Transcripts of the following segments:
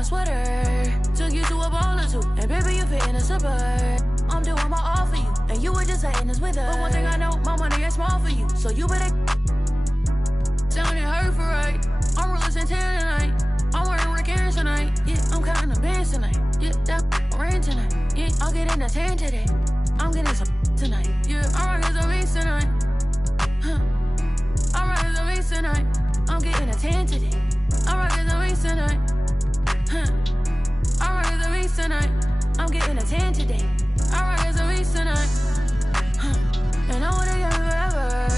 my sweater. Took you to a ball or two, and baby, you fit in a zipper. I'm doing my all for you, and you were just hating this with her. But one thing I know, my money is small for you, so you better sounding hurt for right. I'm real Santana tonight. I'm wearing Rick Aaron tonight. Yeah, I'm counting the bands tonight. Yeah, that rain tonight. Yeah, I'll get in the tan today. I'm getting some tonight. Yeah, I'm rocking some beats tonight. I'm rocking some beats tonight. I'm getting a tan today. I'm rocking some beats tonight. I'm rocking some beats tonight. I'm getting a tan today. I'm rocking some beats tonight. And I wanna get me forever.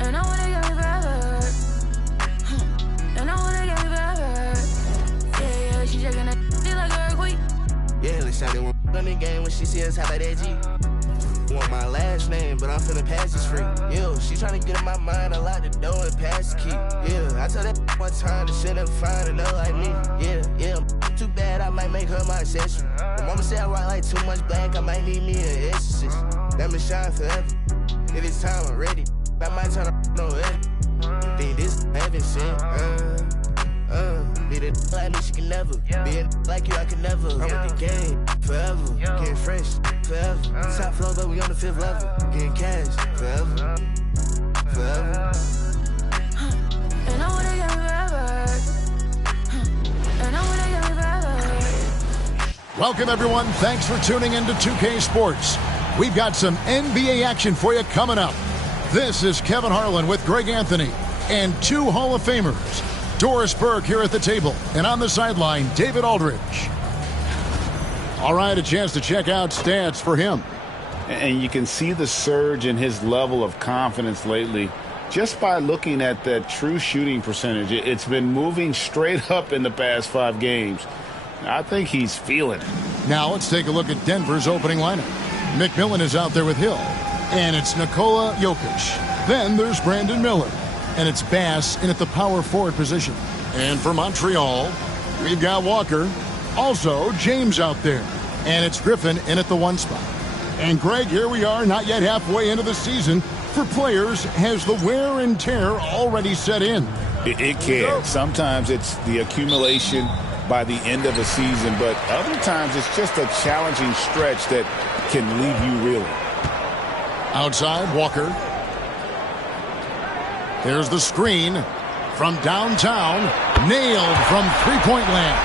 And I wanna get me forever. And I wanna get me forever. Yeah, she shaking that shit like an earthquake. Yeah, let's shout it one on the game when she see us top of that G. Want my last name, but I'm finna pass this free. Yeah, she tryna get in my mind, I lock the door and pass the key. Yeah, I told that one time that she'll never find another like me. Yeah, too bad, I might make her my accessory. My mama said I rock like too much black, I might need me an exorcist. Let me shine forever. If it's time, I'm ready. I might turn on no edit. Think this heaven sent. Be the like me, she can never. Be a like you, I can never. I'm with the game forever. Getting fresh forever. Top floor, but we on the 5th level. Getting cash forever. Forever. And I wanna get me forever. And I wanna get me forever. Welcome, everyone. Thanks for tuning in to 2K Sports. We've got some NBA action for you coming up. This is Kevin Harlan with Greg Anthony and 2 Hall of Famers. Doris Burke here at the table, and on the sideline, David Aldridge. All right, a chance to check out stats for him. And you can see the surge in his level of confidence lately just by looking at that true shooting percentage. It's been moving straight up in the past 5 games. I think he's feeling it. Now let's take a look at Denver's opening lineup. McMillan is out there with Hill, and it's Nikola Jokic. Then there's Brandon Miller, and it's Bass in at the power forward position. And for Montreal, we've got Walker, also James out there, and it's Griffin in at the 1 spot. And Greg, here we are, not yet halfway into the season. For players, has the wear and tear already set in? It can. Sometimes it's the accumulation by the end of a season, but other times it's just a challenging stretch that can leave you reeling. Outside, Walker. There's the screen from downtown. Nailed from three-point land.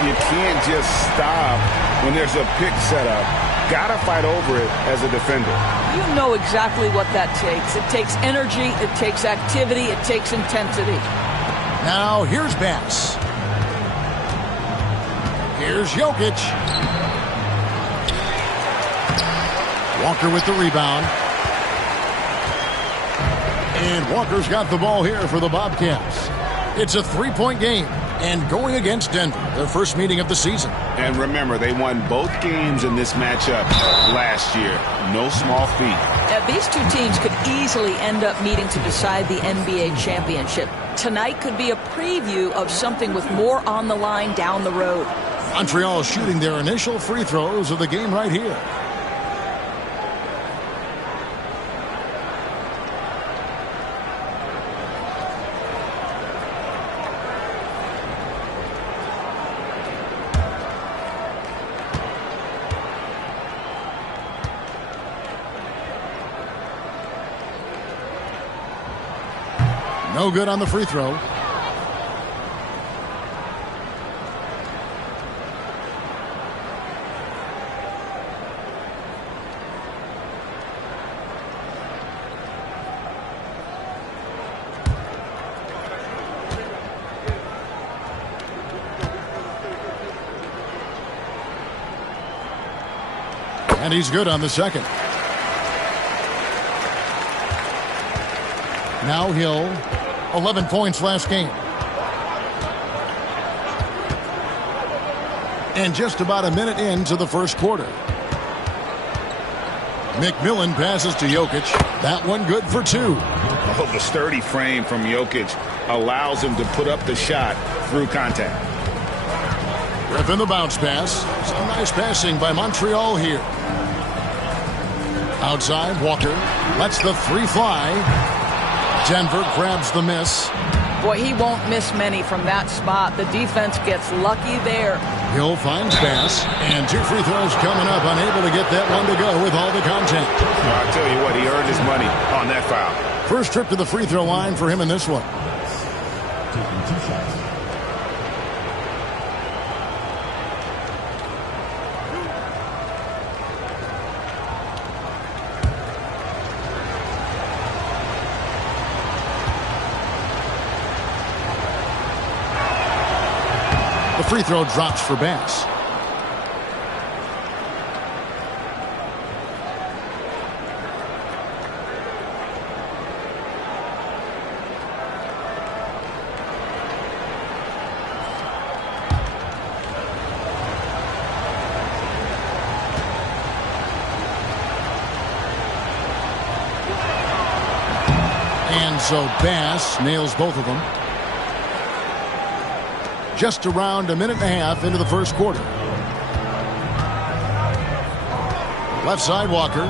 You can't just stop when there's a pick set up. Gotta fight over it as a defender. You know exactly what that takes. It takes energy, it takes activity, it takes intensity. Now here's Bass. Here's Jokic. Walker with the rebound. And Walker's got the ball here for the Bobcats. It's a 3-point game. And going against Denver, their first meeting of the season. And remember, they won both games in this matchup last year. No small feat. These 2 teams could easily end up meeting to decide the NBA championship. Tonight could be a preview of something with more on the line down the road. Montreal shooting their initial free throws of the game right here. No good on the free throw. And he's good on the second. Now Hill, 11 points last game. And just about a minute into the first quarter. McMillan passes to Jokic. That one good for 2. Oh, the sturdy frame from Jokic allows him to put up the shot through contact. Griffin the bounce pass. Some nice passing by Montreal here. Outside, Walker lets the 3 fly. Denver grabs the miss. Boy, he won't miss many from that spot. The defense gets lucky there. Hill finds Bass, and 2 free throws coming up, unable to get that one to go with all the contact. I'll tell you what, he earned his money on that foul. First trip to the free throw line for him in this one. Taking 2 shots. The free throw drops for Bass. And so Bass nails both of them. Just around a minute and a half into the first quarter. Left side, Walker.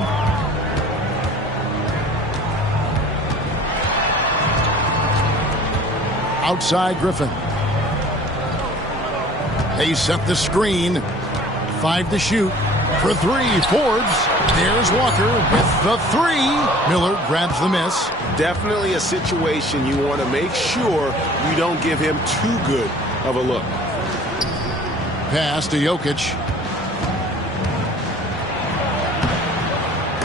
Outside, Griffin. They set the screen. 5 to shoot. For 3, Forbes. There's Walker with the 3. Miller grabs the miss. Definitely a situation you want to make sure you don't give him too good of a look. Pass to Jokic.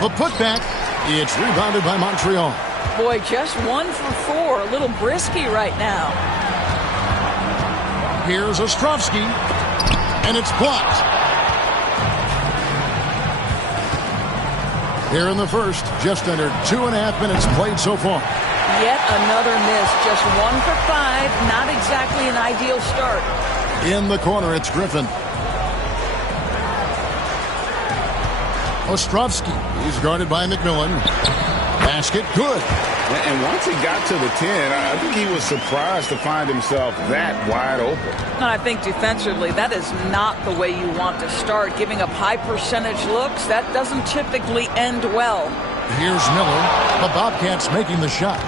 The putback. It's rebounded by Montreal. Boy, just 1 for 4. A little brisky right now. Here's Ostrovsky. And it's blocked. Here in the first, just under 2.5 minutes played so far. Yet another miss. Just 1 for 5. Not exactly an ideal start. In the corner, it's Griffin. Ostrovsky. He's guarded by McMillan. Basket good. And once he got to the 10, I think he was surprised to find himself that wide open. And I think defensively, that is not the way you want to start. Giving up high percentage looks, that doesn't typically end well. Here's Miller. The Bobcats making the shot.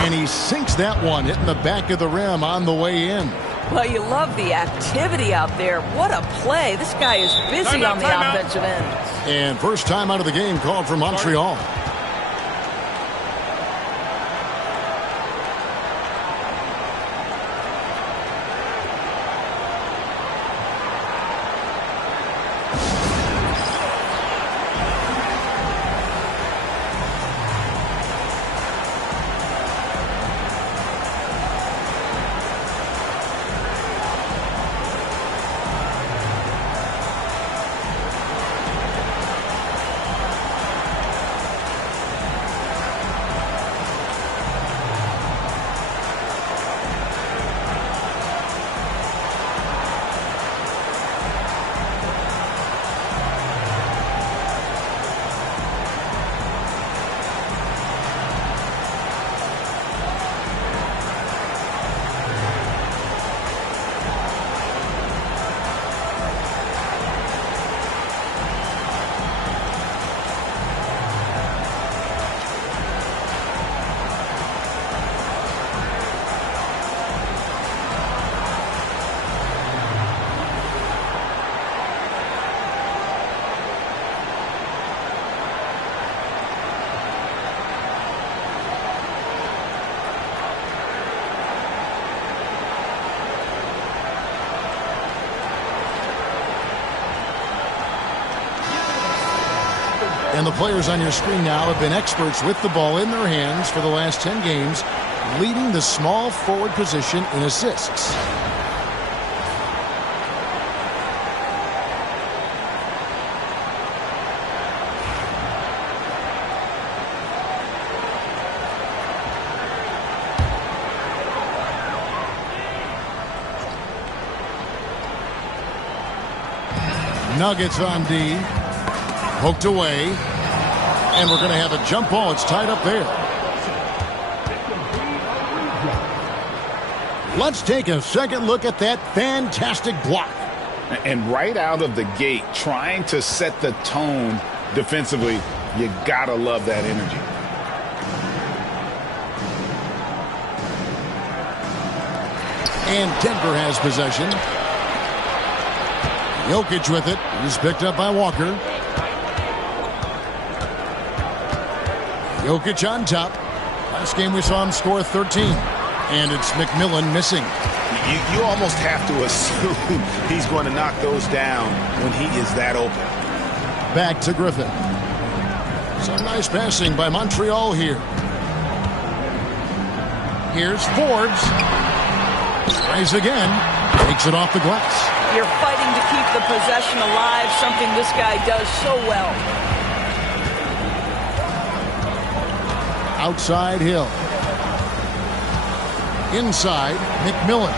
And he sinks that one, hitting the back of the rim on the way in. Well, you love the activity out there. What a play. This guy is busy on the offensive end. And first time out of the game called for Montreal. And the players on your screen now have been experts with the ball in their hands for the last 10 games, leading the small forward position in assists. Nuggets on D. Poked away. And we're going to have a jump ball. It's tied up there. Let's take a second look at that fantastic block. And right out of the gate, trying to set the tone defensively, you got to love that energy. And Denver has possession. Jokic with it. He's picked up by Walker. Jokic on top. Last game we saw him score 13. And it's McMillan missing. You almost have to assume he's going to knock those down when he is that open. Back to Griffin. Some nice passing by Montreal here. Here's Forbes. Tries again. Takes it off the glass. You're fighting to keep the possession alive, something this guy does so well. Outside Hill. Inside McMillan.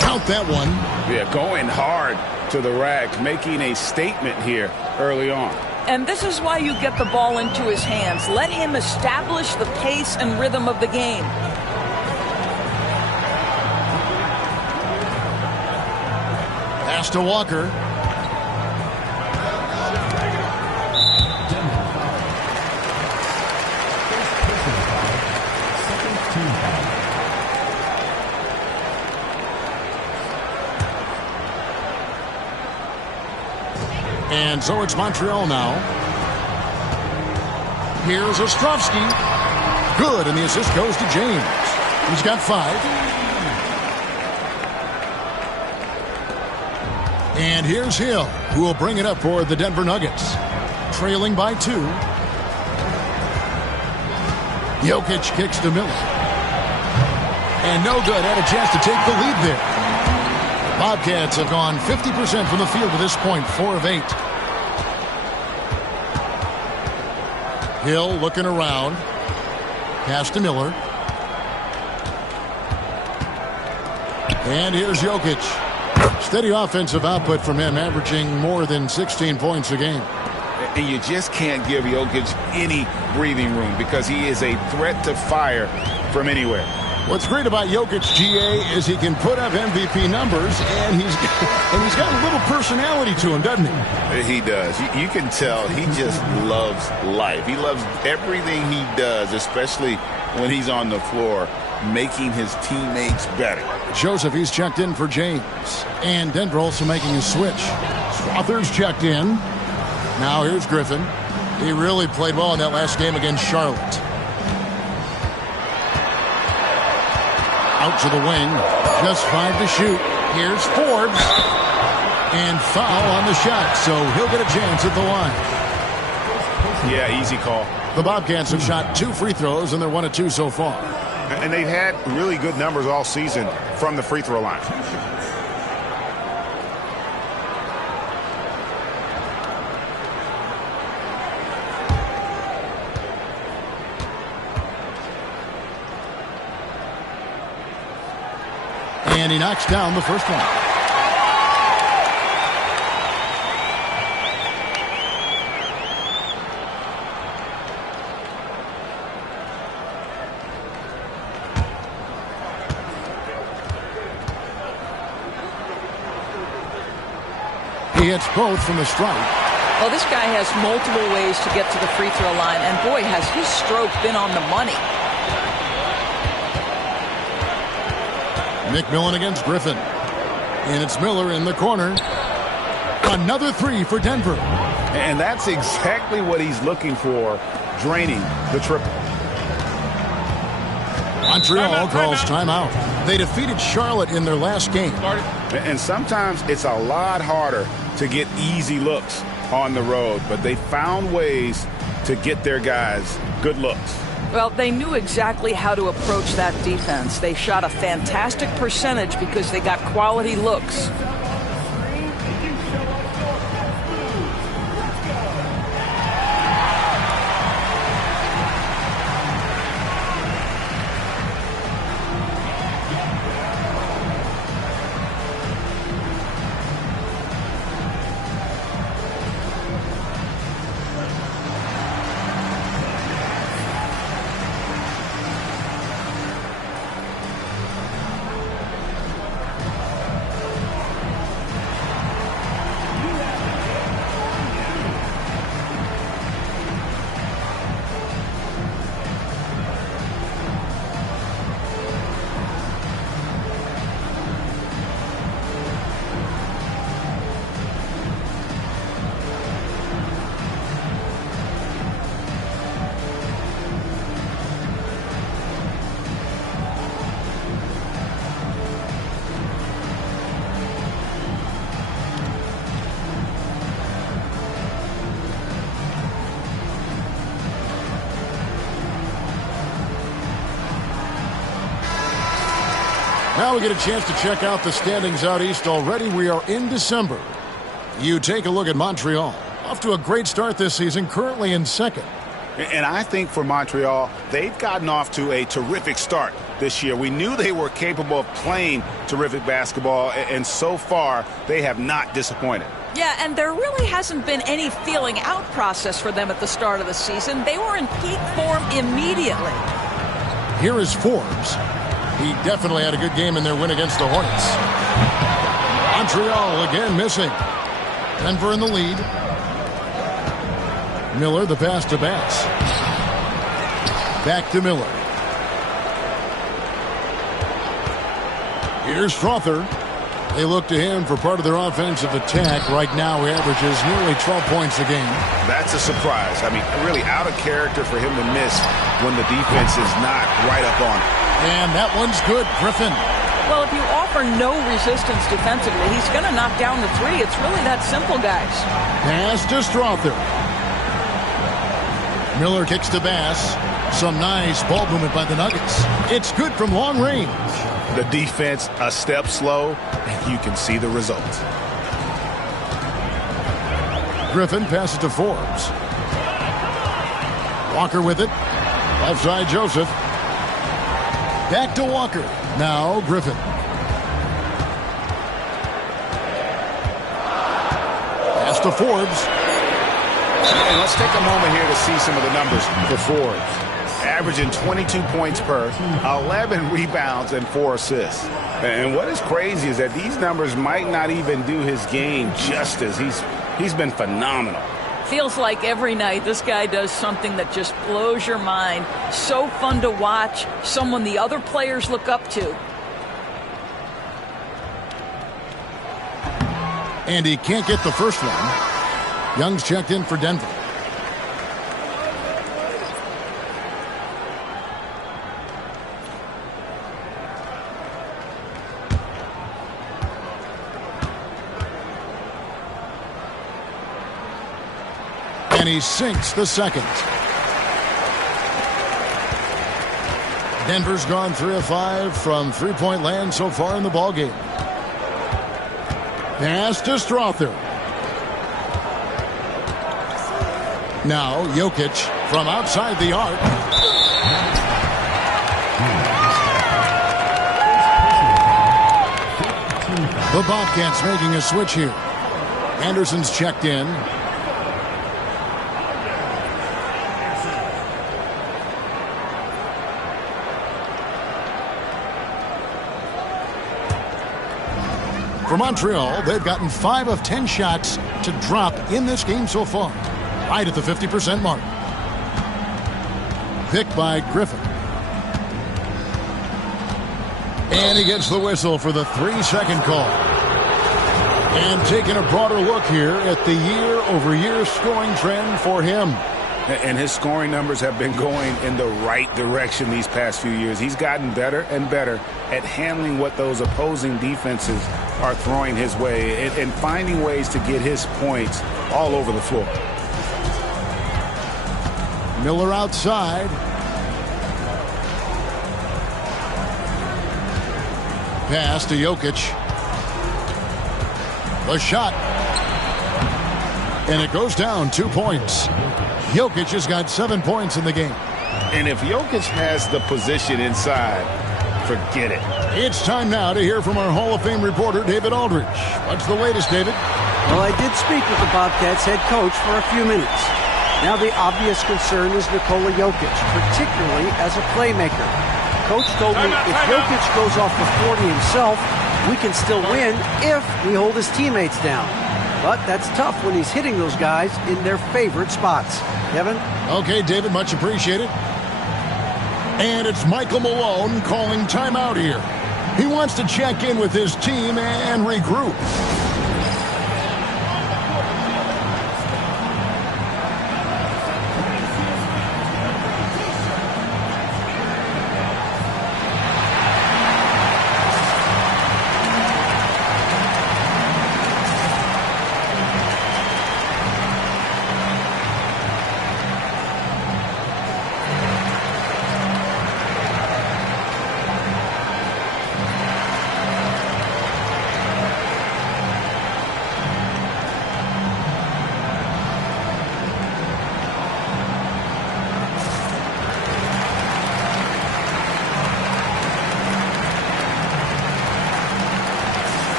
Count that one. Yeah, going hard to the rack, making a statement here early on. And this is why you get the ball into his hands. Let him establish the pace and rhythm of the game. Pass to Walker. And so it's Montreal now. Here's Ostrovsky. Good, and the assist goes to James. He's got 5. And here's Hill, who will bring it up for the Denver Nuggets. Trailing by 2. Jokic kicks to Miller. And no good. Had a chance to take the lead there. Bobcats have gone 50% from the field to this point, 4 of 8. Hill looking around. Pass to Miller. And here's Jokic. Steady offensive output from him, averaging more than 16 points a game. And you just can't give Jokic any breathing room because he is a threat to fire from anywhere. What's great about Jokic, GA, is he can put up MVP numbers, and he's got a little personality to him, doesn't he? He does. You can tell he just loves life. He loves everything he does, especially when he's on the floor, making his teammates better. Joseph, he's checked in for James. And Denver also making a switch. Strother's checked in. Now here's Griffin. He really played well in that last game against Charlotte. Out to the wing. Just 5 to shoot. Here's Forbes. And foul on the shot, so he'll get a chance at the line. Yeah, easy call. The Bobcats have shot 2 free throws, and they're 1 of 2 so far. And they've had really good numbers all season from the free throw line. And he knocks down the first one. He hits both from the stripe. Well, this guy has multiple ways to get to the free throw line, and boy, has his stroke been on the money. McMillan against Griffin. And it's Miller in the corner. Another 3 for Denver. And that's exactly what he's looking for, draining the triple. Montreal calls timeout. They defeated Charlotte in their last game. And sometimes it's a lot harder to get easy looks on the road, but they found ways to get their guys good looks. Well, they knew exactly how to approach that defense. They shot a fantastic percentage because they got quality looks. Now we get a chance to check out the standings out east already. We are in December. You take a look at Montreal. Off to a great start this season, currently in second. And I think for Montreal, they've gotten off to a terrific start this year. We knew they were capable of playing terrific basketball, and so far, they have not disappointed. Yeah, and there really hasn't been any feeling out process for them at the start of the season. They were in peak form immediately. Here is Forbes. He definitely had a good game in their win against the Hornets. Montreal again missing. Denver in the lead. Miller, the pass to Bass. Back to Miller. Here's Strother. They look to him for part of their offensive attack. Right now, he averages nearly 12 points a game. That's a surprise. I mean, really out of character for him to miss when the defense is not right up on him. And that one's good, Griffin. Well, if you offer no resistance defensively, he's going to knock down the three. It's really that simple, guys. Pass to Strother. Miller kicks to Bass. Some nice ball movement by the Nuggets. It's good from long range. The defense a step slow, and you can see the results. Griffin passes to Forbes. Walker with it. Left side, Joseph. Back to Walker. Now Griffin. Pass to Forbes. And let's take a moment here to see some of the numbers for Forbes. Averaging 22 points per, 11 rebounds, and 4 assists. And what is crazy is that these numbers might not even do his game justice. He's been phenomenal. Feels like every night this guy does something that just blows your mind. So fun to watch. Someone the other players look up to. And he can't get the first one. Young's checked in for Denver. And he sinks the second. Denver's gone 3 of 5 from three-point land so far in the ballgame. Pass to Strother. Now Jokic from outside the arc. The Bobcats making a switch here. Anderson's checked in. For Montreal, they've gotten 5 of 10 shots to drop in this game so far. Right at the 50% mark. Picked by Griffin. And he gets the whistle for the 3-second call. And taking a broader look here at the year-over-year scoring trend for him. And his scoring numbers have been going in the right direction these past few years. He's gotten better and better at handling what those opposing defenses are throwing his way and finding ways to get his points all over the floor. Miller outside. Pass to Jokic. The shot. And it goes down 2 points. Jokic has got 7 points in the game. And if Jokic has the position inside, forget it. It's time now to hear from our Hall of Fame reporter, David Aldridge. What's the latest, David? Well, I did speak with the Bobcats head coach for a few minutes. Now the obvious concern is Nikola Jokic, particularly as a playmaker. Coach told me if Jokic goes off for 40 himself, we can still win if we hold his teammates down. But that's tough when he's hitting those guys in their favorite spots. Kevin? Okay, David, much appreciated. And it's Michael Malone calling timeout here. He wants to check in with his team and regroup.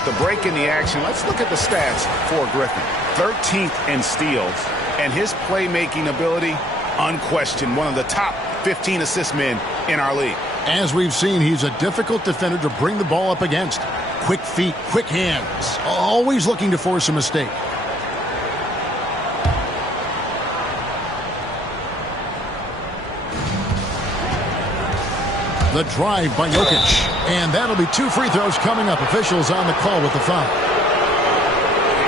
with the break in the action, let's look at the stats for Griffin. 13th in steals, and his playmaking ability, unquestioned, one of the top 15 assist men in our league. As we've seen, he's a difficult defender to bring the ball up against. Quick feet, quick hands, always looking to force a mistake. The drive by Jokic. And that'll be 2 free throws coming up. Officials on the call with the foul.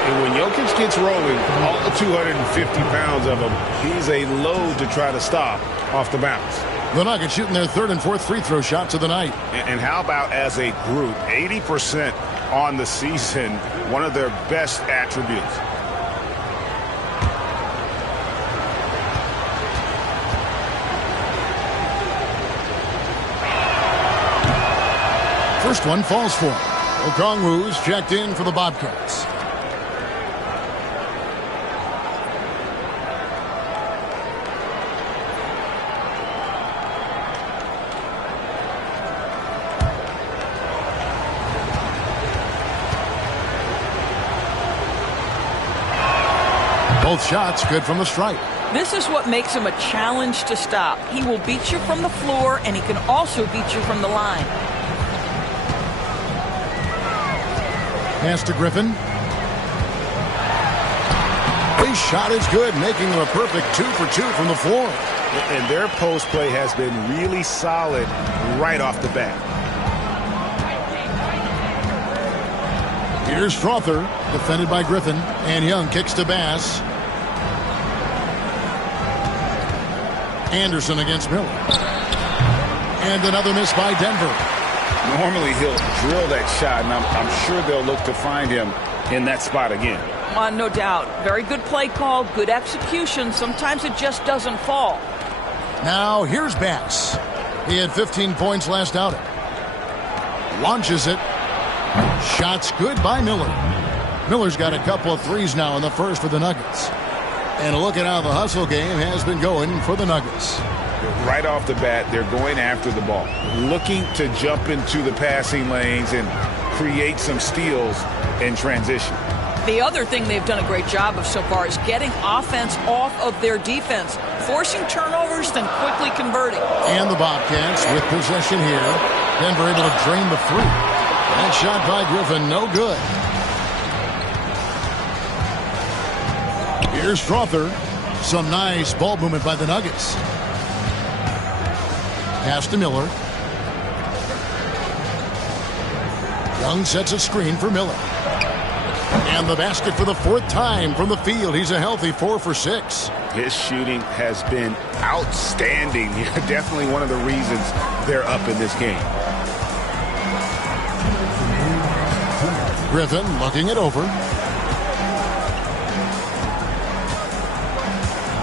And when Jokic gets rolling, all the 250 pounds of him, he's a load to try to stop off the bounce. The Nuggets shooting their 3rd and 4th free throw shots of the night. And how about as a group, 80% on the season, one of their best attributes. First one falls for him. Okongwu's checked in for the Bobcats. Both shots good from the stripe. This is what makes him a challenge to stop. He will beat you from the floor, and he can also beat you from the line. Pass to Griffin. His shot is good, making him a perfect 2 for 2 from the floor. And their post play has been really solid right off the bat. Here's Strother, defended by Griffin, and Young kicks to Bass. Anderson against Miller. And another miss by Denver. Normally he'll drill that shot, and I'm sure they'll look to find him in that spot again. No doubt. Very good play call, good execution. Sometimes it just doesn't fall. Now here's Bass. He had 15 points last outing. Launches it. Shots good by Miller. Miller's got a couple of threes now in the first for the Nuggets. And look at how the hustle game has been going for the Nuggets. Right off the bat, they're going after the ball, looking to jump into the passing lanes and create some steals in transition. The other thing they've done a great job of so far is getting offense off of their defense, forcing turnovers, then quickly converting. And the Bobcats with possession here. Denver able to drain the 3. That shot by Griffin, no good. Here's Strother. Some nice ball movement by the Nuggets. Pass to Miller. Young sets a screen for Miller. And the basket for the 4th time from the field. He's a healthy 4 for 6. His shooting has been outstanding. Definitely one of the reasons they're up in this game. Griffin looking it over.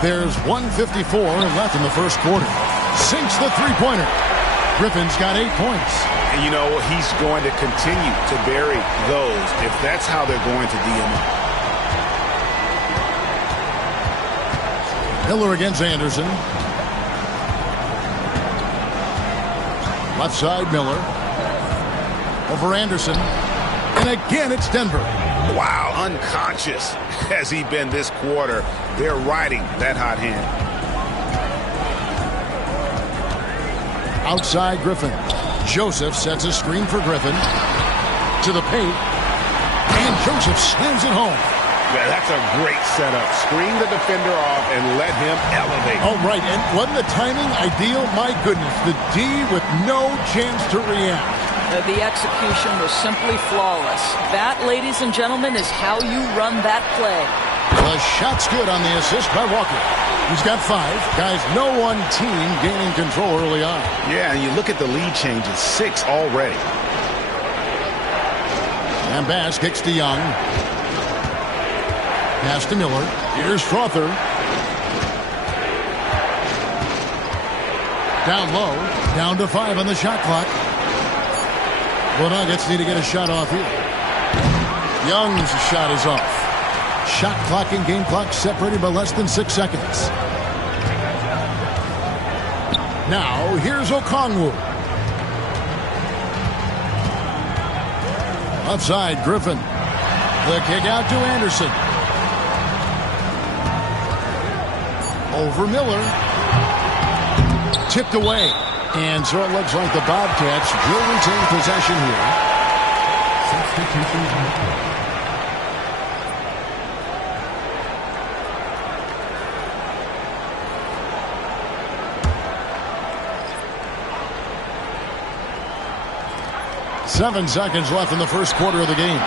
There's 1:54 left in the first quarter. Sinks the 3-pointer. Griffin's got 8 points. And you know, he's going to continue to bury those if that's how they're going to DM him. Miller against Anderson. Left side, Miller. Over Anderson. And again, it's Denver. Wow, unconscious has he been this quarter. They're riding that hot hand. Outside Griffin. Joseph sets a screen for Griffin. To the paint. And Joseph slams it home. Yeah, that's a great setup. Screen the defender off and let him elevate. Oh, right. And wasn't the timing ideal? My goodness. The D with no chance to react. The execution was simply flawless. That, ladies and gentlemen, is how you run that play. The shot's good on the assist by Walker. He's got 5. Guys, no one team gaining control early on. Yeah, and you look at the lead changes. 6 already. And Bass kicks to Young. Pass to Miller. Here's Strother. Down low. Down to 5 on the shot clock. The Nuggets need to get a shot off here. Young's shot is off. Shot clock and game clock separated by less than 6 seconds. Now, here's Okongwu. Left side, Griffin. The kick out to Anderson. Over Miller. Tipped away. And so it looks like the Bobcats will retain possession here. Substitution. 7 seconds left in the first quarter of the game.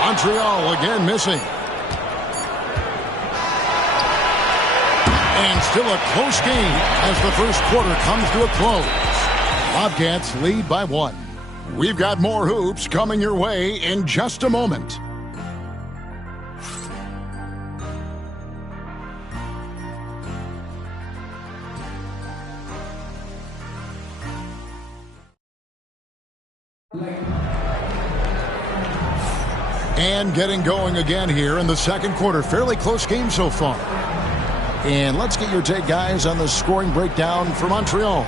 Montreal again missing. And still a close game as the first quarter comes to a close. Bobcats lead by 1. We've got more hoops coming your way in just a moment. And getting going again here in the second quarter. Fairly close game so far. And let's get your take, guys, on the scoring breakdown for Montreal.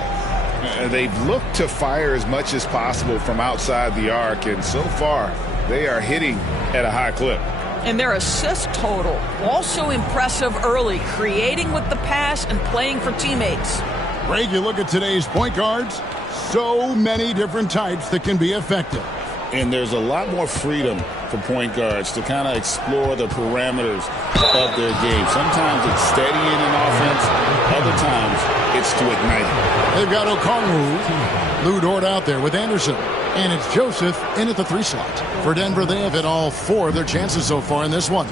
They've looked to fire as much as possible from outside the arc, and so far they are hitting at a high clip. And their assist total also impressive early, creating with the pass and playing for teammates. Greg, you look at today's point guards, so many different types that can be effective. And there's a lot more freedom for point guards to kind of explore the parameters of their game. Sometimes it's steadying an offense. Other times it's to ignite it. They've got Okongwu, Lou Dort out there with Anderson. And it's Joseph in at the 3 slot. For Denver, they have hit all 4 of their chances so far in this one.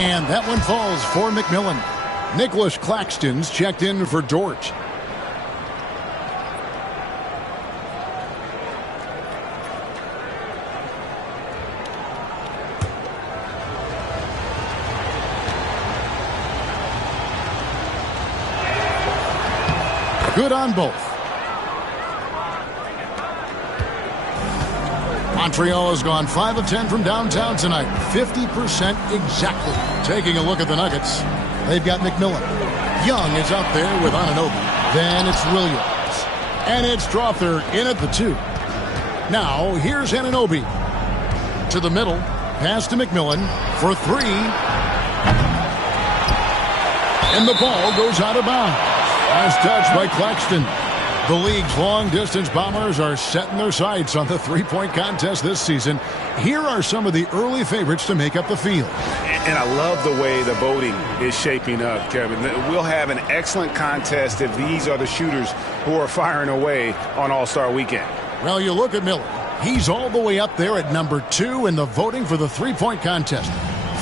And that one falls for McMillan. Nicholas Claxton's checked in for Dort. Good on both. Montreal has gone 5 of 10 from downtown tonight. 50% exactly. Taking a look at the Nuggets. They've got McMillan. Young is up there with Anunoby. Then it's Williams. And it's Strother in at the 2. Now, here's Anunoby. To the middle. Pass to McMillan for 3. And the ball goes out of bounds. Nice touch by Claxton. The league's long-distance bombers are setting their sights on the three-point contest this season. Here are some of the early favorites to make up the field. And I love the way the voting is shaping up, Kevin. We'll have an excellent contest if these are the shooters who are firing away on All-Star Weekend. Well, you look at Miller. He's all the way up there at number 2 in the voting for the three-point contest.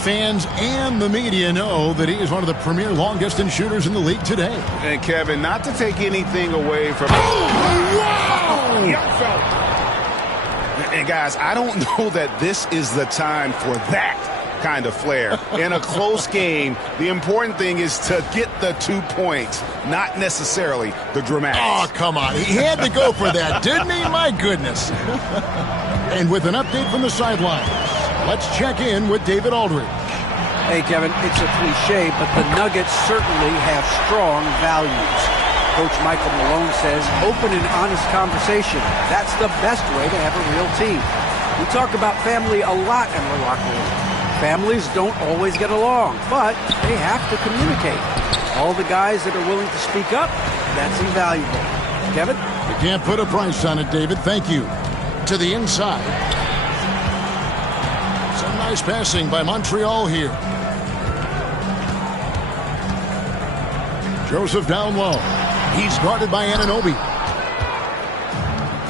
Fans and the media know that he is one of the premier long-distance shooters in the league today. And, Kevin, not to take anything away from... Wow! Young fella. And, guys, I don't know that this is the time for that kind of flair. In a close game, the important thing is to get the 2 points, not necessarily the dramatics. Oh, come on. He had to go for that, didn't he? My goodness. And with an update from the sidelines, let's check in with David Aldridge. Hey, Kevin, it's a cliche, but the Nuggets certainly have strong values. Coach Michael Malone says open and honest conversation. That's the best way to have a real team. We talk about family a lot in the locker room. Families don't always get along, but they have to communicate. All the guys that are willing to speak up, that's invaluable. Kevin? You can't put a price on it, David. Thank you. To the inside. Some nice passing by Montreal here. Joseph down low. He's guarded by Anunoby.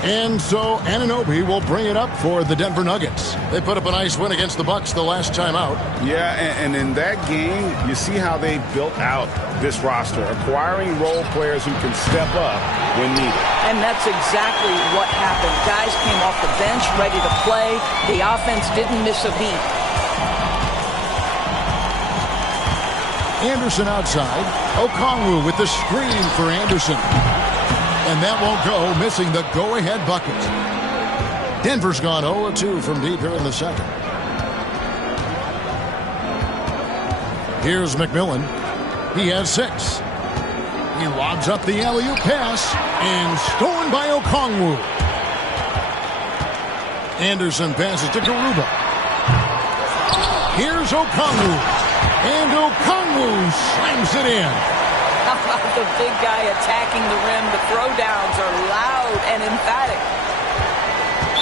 And so Anunoby will bring it up for the Denver Nuggets. They put up a nice win against the Bucks the last time out. Yeah, and in that game, you see how they built out this roster, acquiring role players who can step up when needed. And that's exactly what happened. Guys came off the bench ready to play. The offense didn't miss a beat. Anderson outside. Okongwu with the screen for Anderson. And that won't go, missing the go-ahead bucket. Denver's gone 0-2 from deep here in the second. Here's McMillan. He has 6. He lobs up the alley-oop pass and stolen by Okongwu. Anderson passes to Garuba. Here's Okongwu. And Okongwu slams it in. The big guy attacking the rim. The throwdowns are loud and emphatic.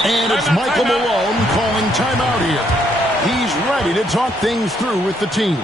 And it's Michael Malone calling timeout here. He's ready to talk things through with the team.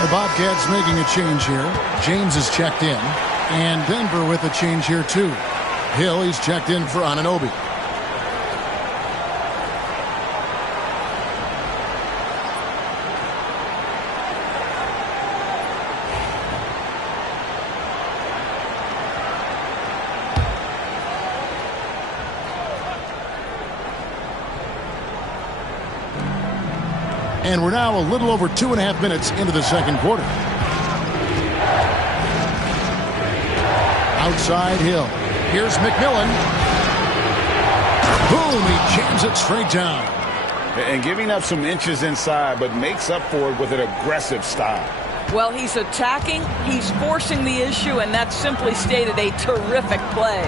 The Bobcats making a change here. James is checked in. And Denver with a change here, too. Hill, he's checked in for Anunoby. And we're now a little over 2.5 minutes into the second quarter. Outside Hill. Here's McMillan. Boom, he jams it straight down. And giving up some inches inside, but makes up for it with an aggressive style. Well, he's attacking, he's forcing the issue, and that's simply stated a terrific play.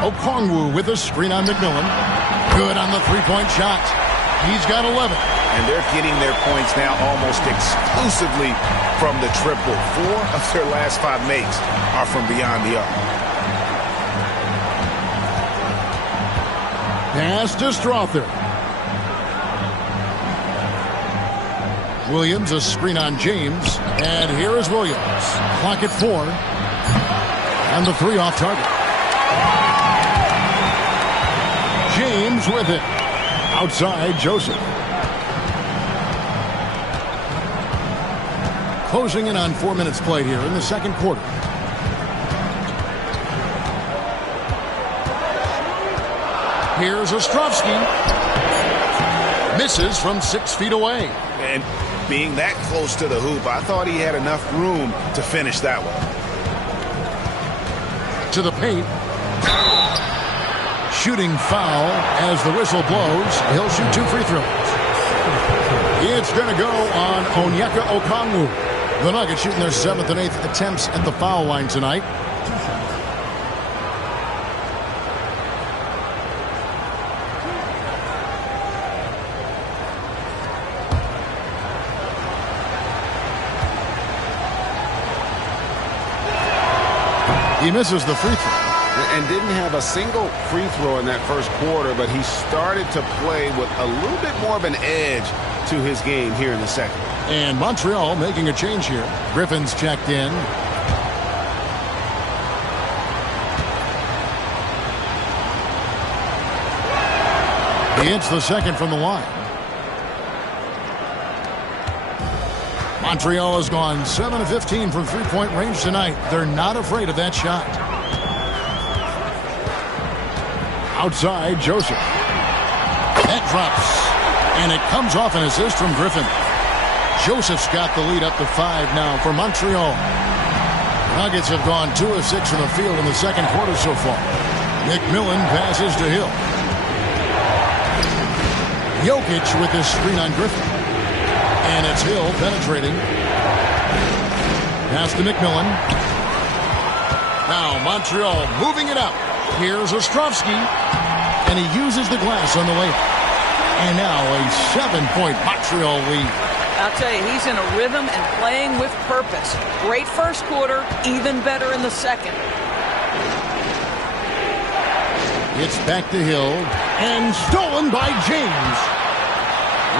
Okongwu with a screen on McMillan. Good on the three-point shot. He's got 11. And they're getting their points now almost exclusively from the triple. 4 of their last 5 makes are from beyond the arc. Pass to Strother. Williams, a screen on James. And here is Williams. Clock at 4. And the 3 off target. James with it. Outside, Joseph. Closing in on 4 minutes played here in the second quarter. Here's Ostrovsky. Misses from 6 feet away. And being that close to the hoop, I thought he had enough room to finish that one. To the paint. Shooting foul as the whistle blows. He'll shoot 2 free throws. It's going to go on Onyeka Okongwu. The Nuggets shooting their 7th and 8th attempts at the foul line tonight. He misses the free throw. And didn't have a single free throw in that first quarter, but he started to play with a little bit more of an edge to his game here in the second. And Montreal making a change here. Griffin's checked in. He hits the second from the line. Montreal has gone 7 of 15 from three-point range tonight. They're not afraid of that shot. Outside, Joseph. That drops. And it comes off an assist from Griffin. Joseph's got the lead up to 5 now for Montreal. Nuggets have gone 2 of 6 from the field in the second quarter so far. McMillan passes to Hill. Jokic with this screen on Griffin. And it's Hill penetrating. Pass to McMillan. Now Montreal moving it up. Here's Ostrovsky. And he uses the glass on the layup. And now a 7-point Montreal lead. I'll tell you, he's in a rhythm and playing with purpose. Great first quarter, even better in the second. It's back to Hill, and stolen by James.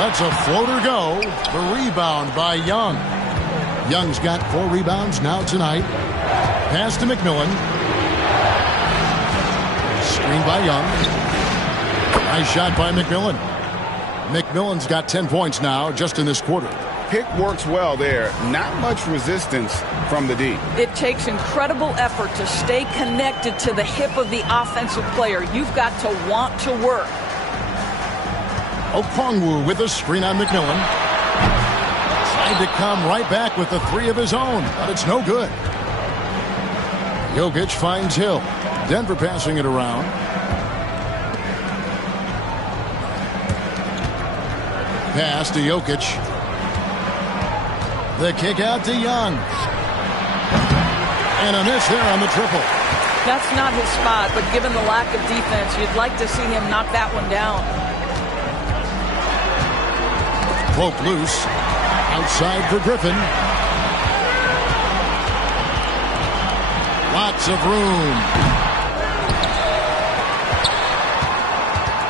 Lets a floater go. The rebound by Young. Young's got 4 rebounds now tonight. Pass to McMillan. Screen by Young. Nice shot by McMillan. McMillan's got 10 points now just in this quarter. Pick works well there. Not much resistance from the D. It takes incredible effort to stay connected to the hip of the offensive player. You've got to want to work. Okongwu with a screen on McMillan. Tried to come right back with the 3 of his own, but it's no good. Jokic finds Hill. Denver passing it around. Pass to Jokic. The kick out to Young. And a miss there on the triple. That's not his spot, but given the lack of defense, you'd like to see him knock that one down. Broke loose. Outside for Griffin. Lots of room.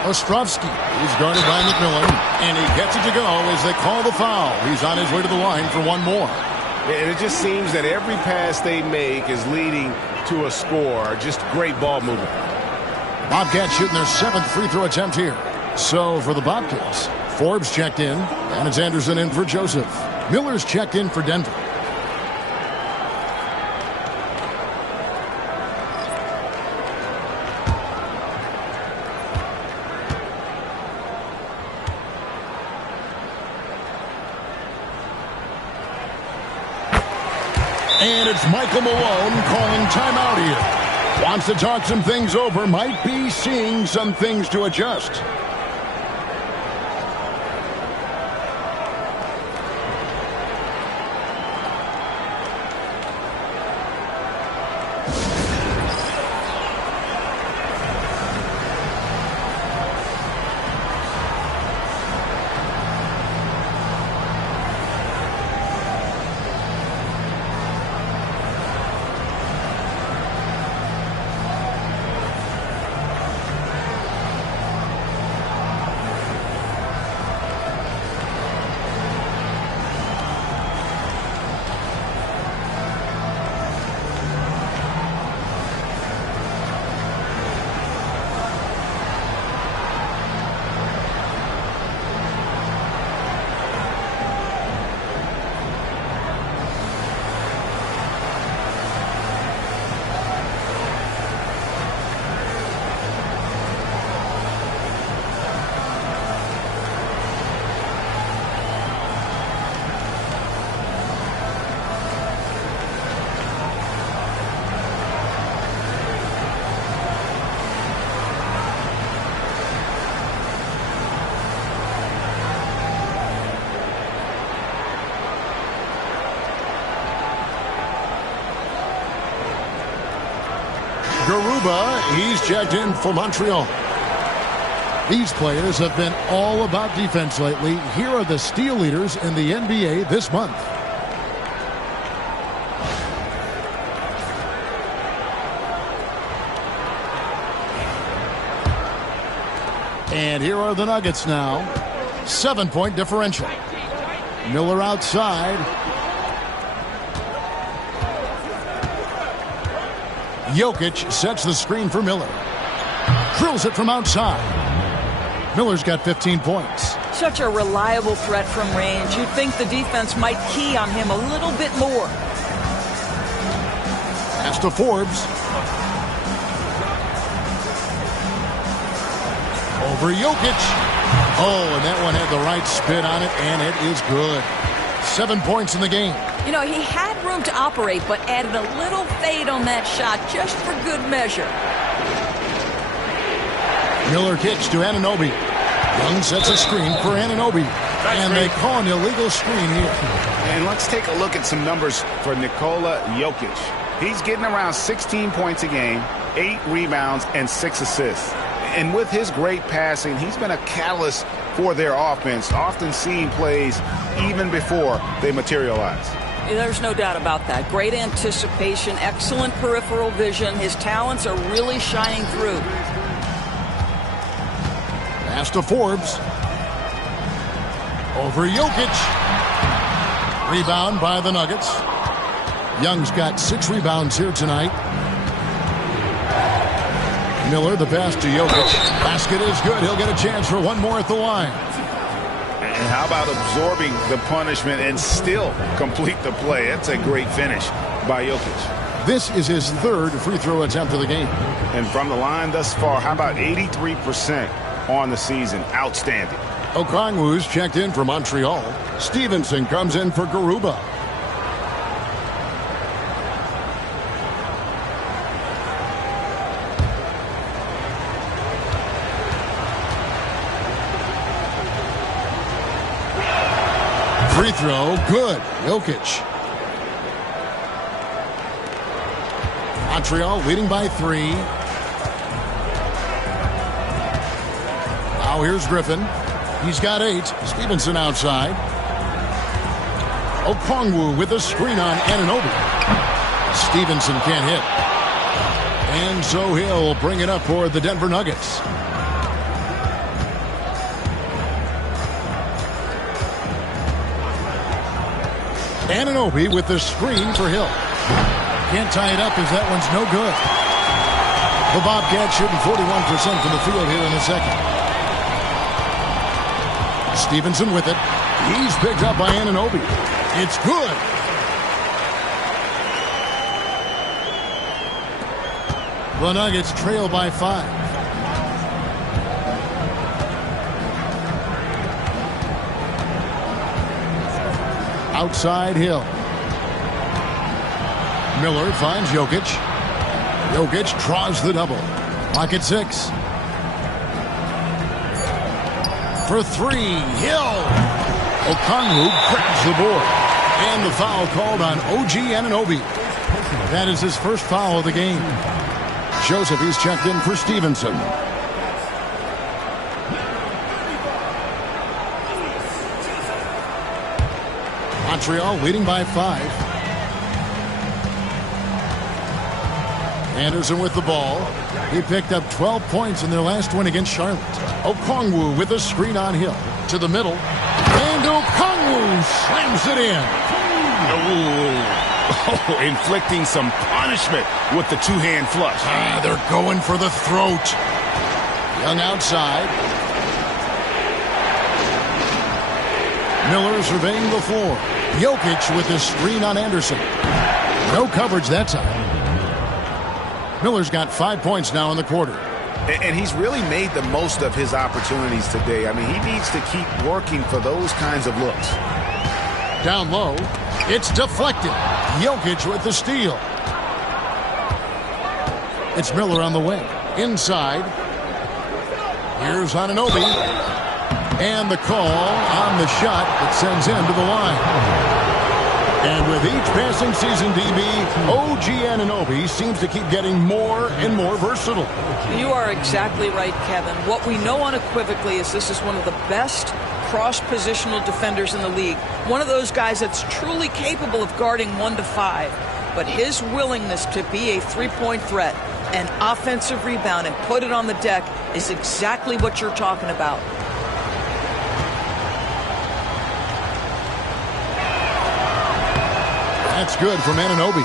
Ostrovsky is guarded by McMillan, and he gets it to go as they call the foul. He's on his way to the line for one more. And it just seems that every pass they make is leading to a score. Just great ball movement. Bobcats shooting their 7th free throw attempt here. So for the Bobcats, Forbes checked in, and it's Anderson in for Joseph. Miller's checked in for Denver. And it's Michael Malone calling timeout here. Wants to talk some things over. Might be seeing some things to adjust. Garuba, he's checked in for Montreal. These players have been all about defense lately. Here are the steal leaders in the NBA this month. And here are the Nuggets now. 7-point differential. Miller outside. Jokic sets the screen for Miller. Drills it from outside. Miller's got 15 points. Such a reliable threat from range. You'd think the defense might key on him a little bit more. Pass to Forbes. Over Jokic. Oh, and that one had the right spin on it, and it is good. 7 points in the game. You know, he had room to operate, but added a little fade on that shot just for good measure. Miller kicks to Anunoby. Young sets a screen for Anunoby. And they call an illegal screen here. And let's take a look at some numbers for Nikola Jokic. He's getting around 16 points a game, 8 rebounds, and 6 assists. And with his great passing, he's been a catalyst for their offense, often seeing plays even before they materialize. There's no doubt about that. Great anticipation, excellent peripheral vision. His talents are really shining through. Pass to Forbes. Over Jokic. Rebound by the Nuggets. Young's got 6 rebounds here tonight. Miller, the pass to Jokic. Basket is good. He'll get a chance for one more at the line. And how about absorbing the punishment and still complete the play? That's a great finish by Jokic. This is his 3rd free throw attempt of the game. And from the line thus far, how about 83% on the season? Outstanding. Okongwu's checked in for Montreal. Stevenson comes in for Garuba. Free throw, good. Jokic. Montreal leading by 3. Now here's Griffin. He's got 8. Stevenson outside. Okongwu with a screen on Anunoby. Stevenson can't hit. And so he'll bring it up for the Denver Nuggets. Anunoby with the screen for Hill. Can't tie it up as that one's no good. The Bobcats shooting 41% from the field here in the second. Stevenson with it. He's picked up by Anunoby. It's good. The Nuggets trail by 5. Outside Hill. Miller finds Jokic. Jokic draws the double. Clock at 6. For 3, Hill. Okongwu grabs the board. And the foul called on OG Anunoby. That is his first foul of the game. Joseph, he's checked in for Stevenson. Montreal leading by 5. Anderson with the ball. He picked up 12 points in their last win against Charlotte. Okongwu with a screen on Hill. To the middle. And Okongwu slams it in. Oh, inflicting some punishment with the two-hand flush. They're going for the throat. Young outside. Miller surveying the floor. Jokic with the screen on Anderson. No coverage that time. Miller's got 5 points now in the quarter. And he's really made the most of his opportunities today. I mean, he needs to keep working for those kinds of looks. Down low. It's deflected. Jokic with the steal. It's Miller on the wing. Inside. Here's Anunoby. And the call on the shot that sends him to the line. And with each passing season, DB, OG Anunoby seems to keep getting more and more versatile. You are exactly right, Kevin. What we know unequivocally is this is one of the best cross-positional defenders in the league. One of those guys that's truly capable of guarding 1 to 5. But his willingness to be a three-point threat, an offensive rebound, and put it on the deck is exactly what you're talking about. That's good from Anunoby.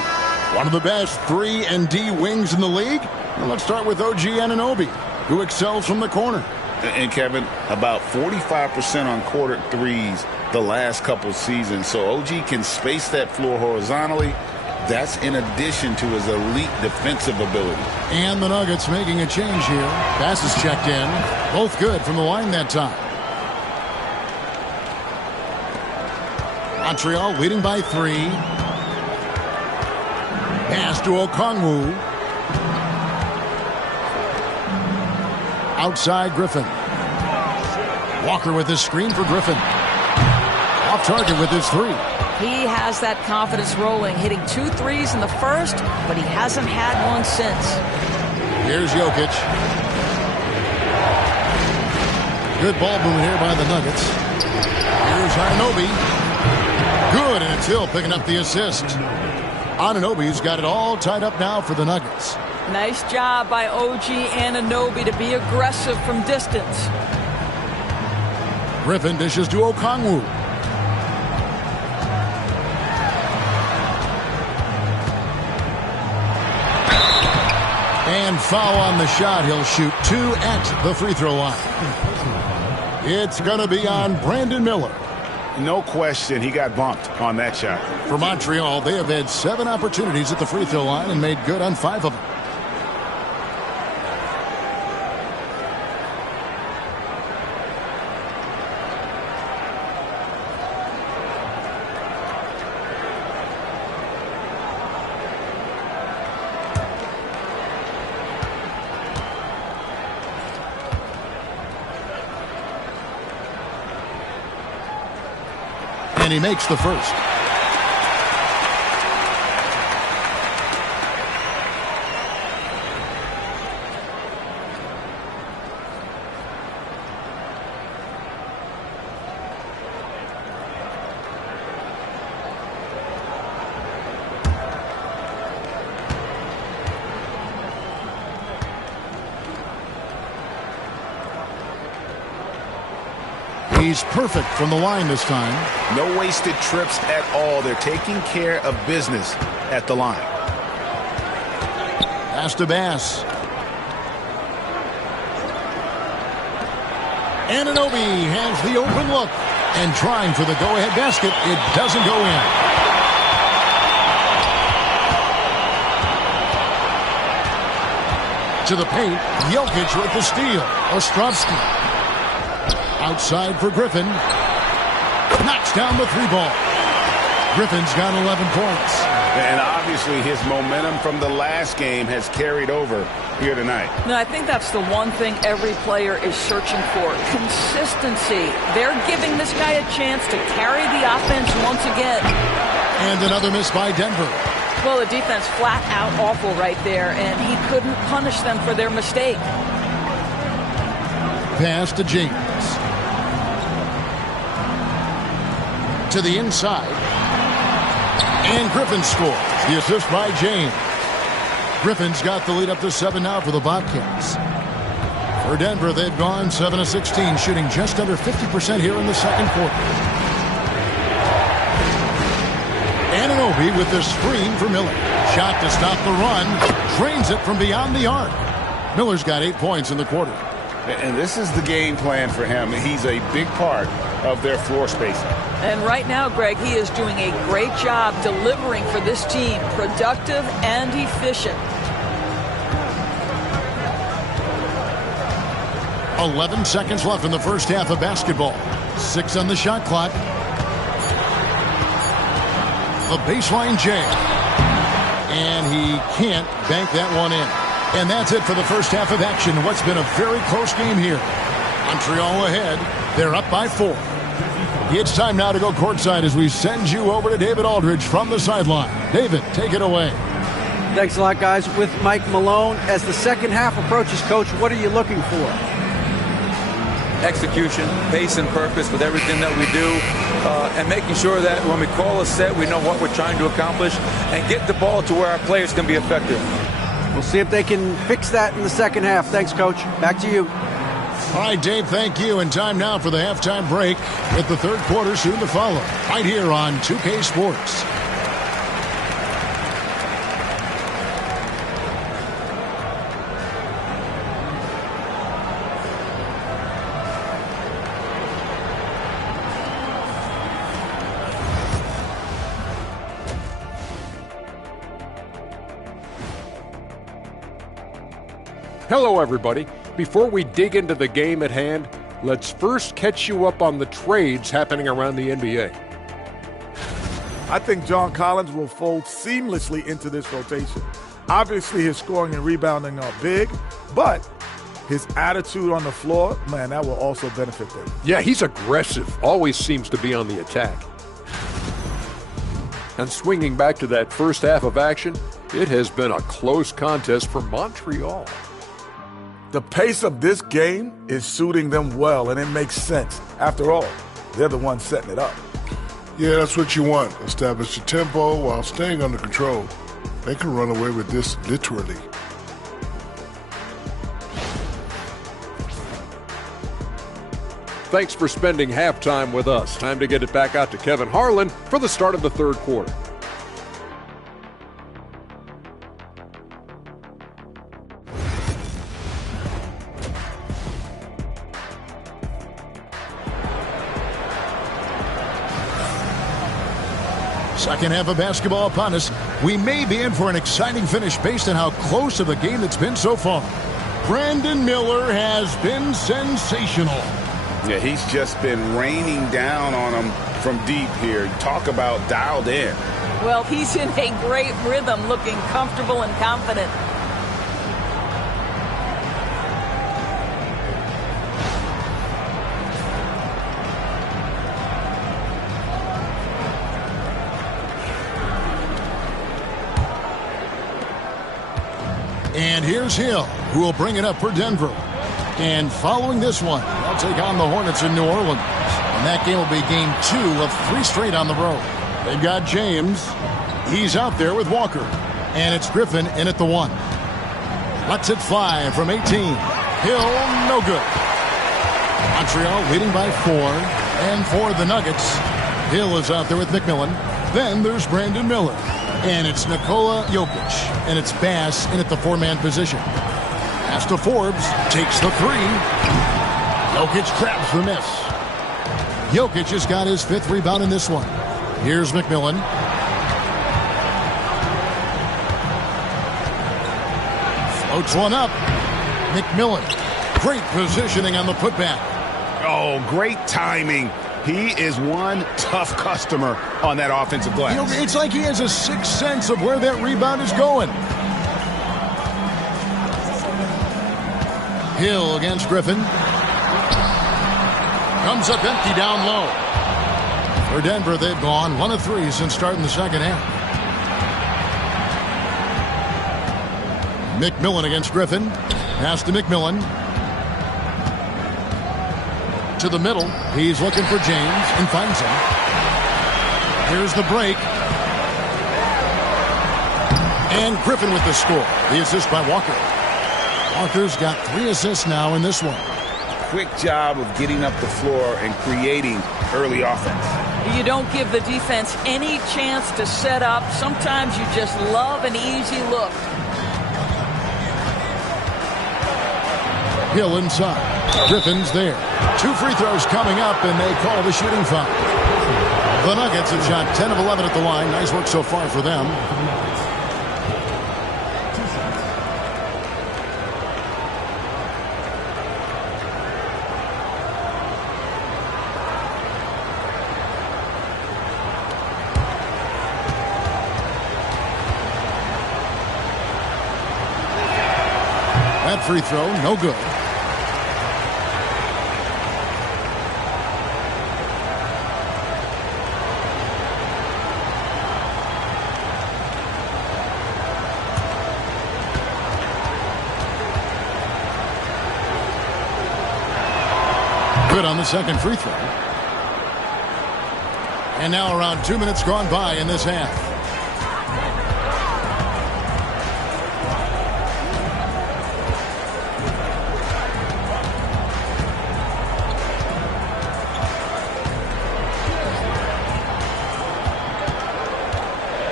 One of the best 3-and-D wings in the league. Well, let's start with OG Anunoby, who excels from the corner. And Kevin, about 45% on quarter threes the last couple seasons. So OG can space that floor horizontally, That's in addition to his elite defensive ability. And the Nuggets making a change here. Passes checked in. Both good from the line that time. Montreal leading by 3. Pass to Okongwu. Outside Griffin. Walker with his screen for Griffin. Off target with his 3. He has that confidence rolling, hitting 2 threes in the first, but he hasn't had one since. Here's Jokic. Good ball movement here by the Nuggets. Here's Anunoby. Good, and it's Hill picking up the assist. Anunoby's got it all tied up now for the Nuggets. Nice job by OG Anunoby to be aggressive from distance. Griffin dishes to Okongwu. And foul on the shot. He'll shoot 2 at the free throw line. It's going to be on Brandon Miller. No question, he got bumped on that shot. For Montreal, they have had 7 opportunities at the free throw line and made good on 5 of them. And he makes the first. He's perfect from the line this time. No wasted trips at all. They're taking care of business at the line. Pass to Bass. Anunoby has the open look. And trying for the go-ahead basket. It doesn't go in. To the paint. Jokic with the steal. Ostrovsky. Outside for Griffin. Knocks down the 3-ball. Griffin's got 11 points. And obviously his momentum from the last game has carried over here tonight. No, I think that's the one thing every player is searching for. Consistency. They're giving this guy a chance to carry the offense once again. And another miss by Denver. Well, the defense flat out awful right there, and he couldn't punish them for their mistake. Pass to James. To the inside. And Griffin scores. The assist by James. Griffin's got the lead up to 7 now for the Bobcats. For Denver, they've gone 7 of 16, shooting just under 50% here in the second quarter. Anunoby with the screen for Miller. Shot to stop the run. Drains it from beyond the arc. Miller's got 8 points in the quarter. And this is the game plan for him. He's a big part of their floor spacing. And right now, Greg, he is doing a great job delivering for this team. Productive and efficient. 11 seconds left in the first half of basketball. 6 on the shot clock. The baseline jam. And he can't bank that one in. And that's it for the first half of action. What's been a very close game here. Montreal ahead. They're up by 4. It's time now to go courtside as we send you over to David Aldridge from the sideline. David, take it away. Thanks a lot, guys. With Mike Malone, as the second half approaches, Coach, what are you looking for? Execution, pace and purpose with everything that we do, and making sure that when we call a set, we know what we're trying to accomplish and get the ball to where our players can be effective. We'll see if they can fix that in the second half. Thanks, Coach. Back to you. All right, Dave, thank you. And time now for the halftime break with the third quarter soon to follow. Right here on 2K Sports. Hello, everybody. Before we dig into the game at hand, let's first catch you up on the trades happening around the NBA. I think John Collins will fold seamlessly into this rotation. Obviously, his scoring and rebounding are big, but his attitude on the floor, man, that will also benefit them. Yeah, he's aggressive, always seems to be on the attack. And swinging back to that first half of action, it has been a close contest for Montreal. The pace of this game is suiting them well, and it makes sense. After all, they're the ones setting it up. Yeah, that's what you want. Establish the tempo while staying under control. They can run away with this literally. Thanks for spending halftime with us. Time to get it back out to Kevin Harlan for the start of the third quarter. Second half of basketball upon us. We may be in for an exciting finish based on how close of a game it's been so far. Brandon Miller has been sensational. Yeah, he's just been raining down on them from deep here. Talk about dialed in. Well, he's in a great rhythm, looking comfortable and confident. And here's Hill, who will bring it up for Denver. And following this one, they'll take on the Hornets in New Orleans. And that game will be game 2 of 3 straight on the road. They've got James. He's out there with Walker. And it's Griffin in at the 1. Lets it fly from 18. Hill, no good. Montreal leading by 4. And for the Nuggets, Hill is out there with McMillan. Then there's Brandon Miller. And it's Nikola Jokic. And it's Bass in at the 4-man position. Pass to Forbes. Takes the 3. Jokic grabs the miss. Jokic has got his 5th rebound in this one. Here's McMillan. Floats one up. McMillan. Great positioning on the putback. Oh, great timing. He is one tough customer on that offensive glass. You know, it's like he has a sixth sense of where that rebound is going. Hill against Griffin. Comes up empty down low. For Denver, they've gone 1 of 3 since starting the second half. McMillan against Griffin. Pass to McMillan. To the middle. He's looking for James and finds him. Here's the break. And Griffin with the score. The assist by Walker. Walker's got 3 assists now in this one. Quick job of getting up the floor and creating early offense. You don't give the defense any chance to set up. Sometimes you just love an easy look. Hill inside. Griffin's there. 2 free throws coming up, and they call the shooting foul. The Nuggets have shot 10 of 11 at the line. Nice work so far for them. That free throw, no good. Good on the second free throw. And now around 2 minutes gone by in this half.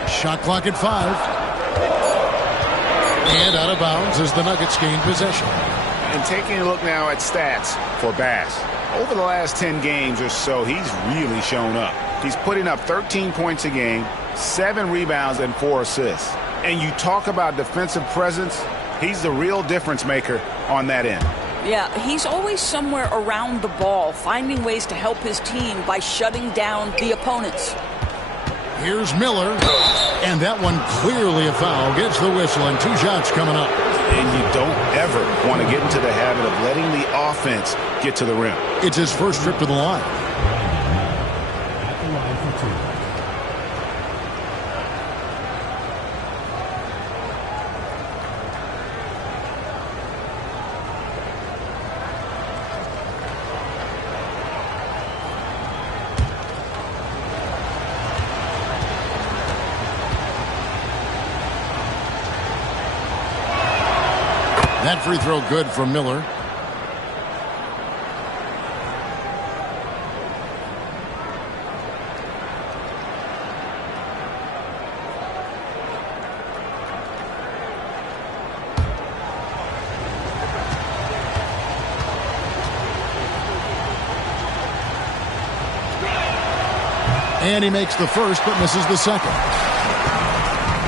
Shot clock at 5. And out of bounds as the Nuggets gain possession. And taking a look now at stats for Bass. Over the last 10 games or so, he's really shown up. He's putting up 13 points a game, 7 rebounds, and 4 assists. And you talk about defensive presence, he's the real difference maker on that end. Yeah, he's always somewhere around the ball, finding ways to help his team by shutting down the opponents. Here's Miller, and that one clearly a foul. Gets the whistle, and 2 shots coming up. And you don't ever want to get into the habit of letting the offense get to the rim. It's his first trip to the line. At the line for 2. That free throw good from Miller. And he makes the first but misses the second.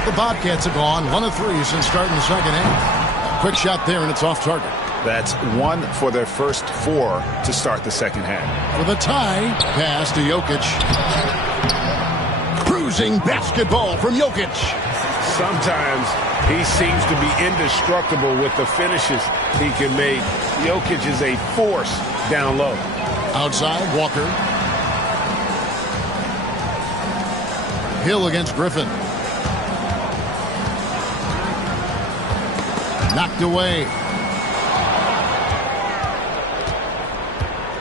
The Bobcats have gone 1 of 3 since starting the second half. Quick shot there, and it's off target. That's 1 for their first 4 to start the second half. For the tie, pass to Jokic. Cruising basketball from Jokic. Sometimes he seems to be indestructible with the finishes he can make. Jokic is a force down low. Outside, Walker. Hill against Griffin. Knocked away.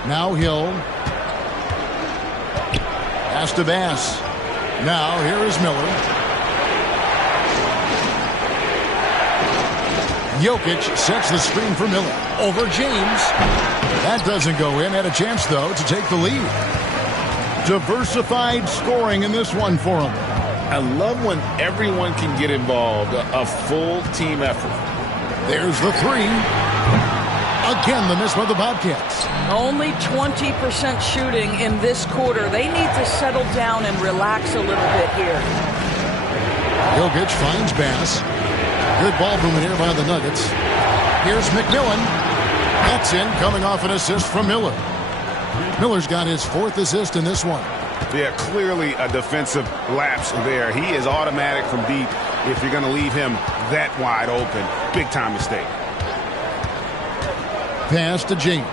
Now Hill. Pass to Bass. Now here is Miller. Jokic sets the screen for Miller. Over James. That doesn't go in. Had a chance, though, to take the lead. Diversified scoring in this one for him. I love when everyone can get involved. A full team effort. There's the 3. Again, the miss by the Bobcats. Only 20% shooting in this quarter. They need to settle down and relax a little bit here. Jokic finds Bass. Good ball movement here by the Nuggets. Here's McMillan. That's in, coming off an assist from Miller. Miller's got his 4th assist in this one. Yeah, clearly a defensive lapse there. He is automatic from deep if you're going to leave him that wide open. Big time mistake. Pass to James.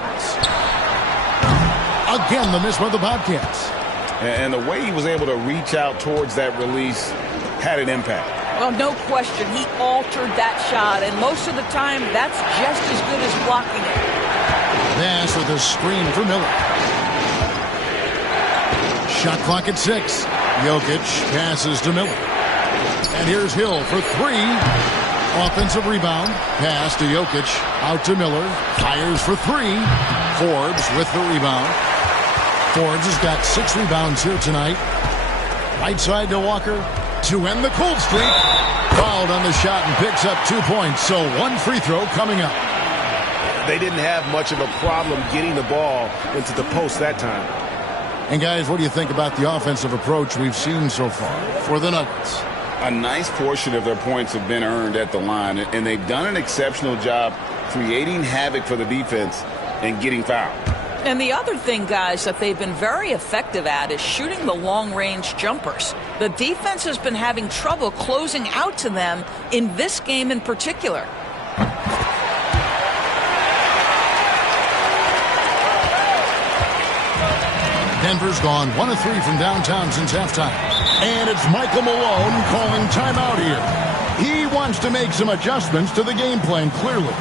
Again, the miss by the Bobcats. And the way he was able to reach out towards that release had an impact. Well, no question. He altered that shot, and most of the time, that's just as good as blocking it. Bass with a screen for Miller. Shot clock at 6. Jokic passes to Miller. And here's Hill for 3. Offensive rebound. Pass to Jokic. Out to Miller. Fires for 3. Forbes with the rebound. Forbes has got 6 rebounds here tonight. Right side to Walker to end the cold streak. Fouled on the shot and picks up 2 points. So 1 free throw coming up. They didn't have much of a problem getting the ball into the post that time. And guys, what do you think about the offensive approach we've seen so far for the Nuggets? A nice portion of their points have been earned at the line, and they've done an exceptional job creating havoc for the defense and getting fouled. And the other thing, guys, that they've been very effective at is shooting the long-range jumpers. The defense has been having trouble closing out to them in this game in particular. Denver's gone 1 of 3 from downtown since halftime. And it's Michael Malone calling timeout here. He wants to make some adjustments to the game plan, clearly.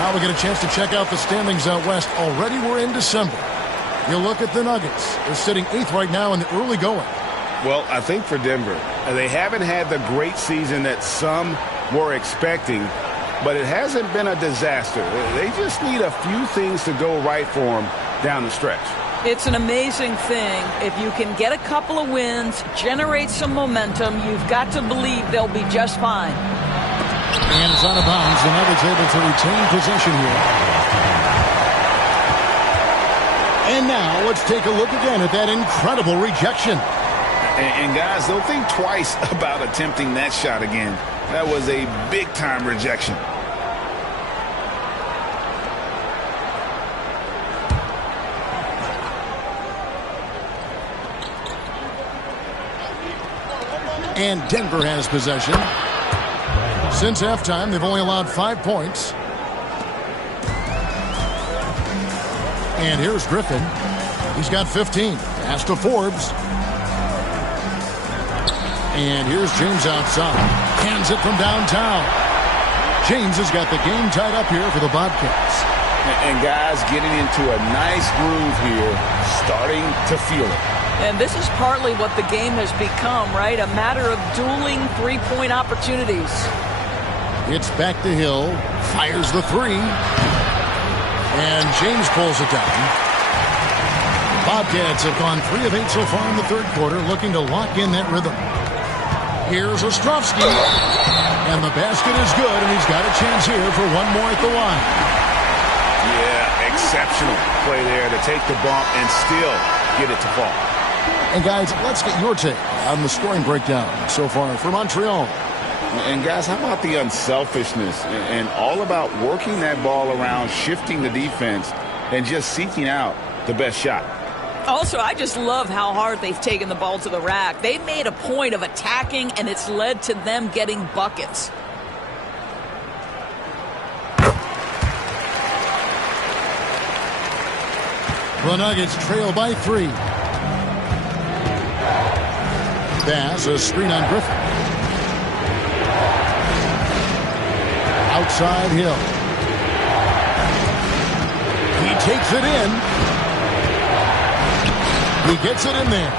Now we get a chance to check out the standings out west. Already we're in December. You look at the Nuggets. They're sitting 8th right now in the early going. Well, I think for Denver, they haven't had the great season that some were expecting, but it hasn't been a disaster. They just need a few things to go right for them down the stretch. It's an amazing thing. If you can get a couple of wins, generate some momentum, you've got to believe they'll be just fine. And it's out of bounds. The Nuggets able to retain possession here. And now let's take a look again at that incredible rejection. And guys, don't think twice about attempting that shot again. That was a big-time rejection. And Denver has possession. Since halftime, they've only allowed 5 points. And here's Griffin. He's got 15. Pass to Forbes. And here's James outside. Hands it from downtown. James has got the game tied up here for the Bobcats. And guys getting into a nice groove here, starting to feel it. And this is partly what the game has become, right? A matter of dueling three-point opportunities. It's back to Hill. Fires the three. And James pulls it down. Bobcats have gone 3 of 8 so far in the third quarter, looking to lock in that rhythm. Here's Ostrovsky. And the basket is good, and he's got a chance here for one more at the line. Yeah, exceptional play there to take the bump and still get it to fall. And guys, let's get your take on the scoring breakdown so far for Montreal. And guys, how about the unselfishness and all about working that ball around, shifting the defense, and just seeking out the best shot. Also, I just love how hard they've taken the ball to the rack. They've made a point of attacking, and it's led to them getting buckets. The Nuggets trail by 3. Bass, a screen on Griffin. Outside Hill. He takes it in. He gets it in there.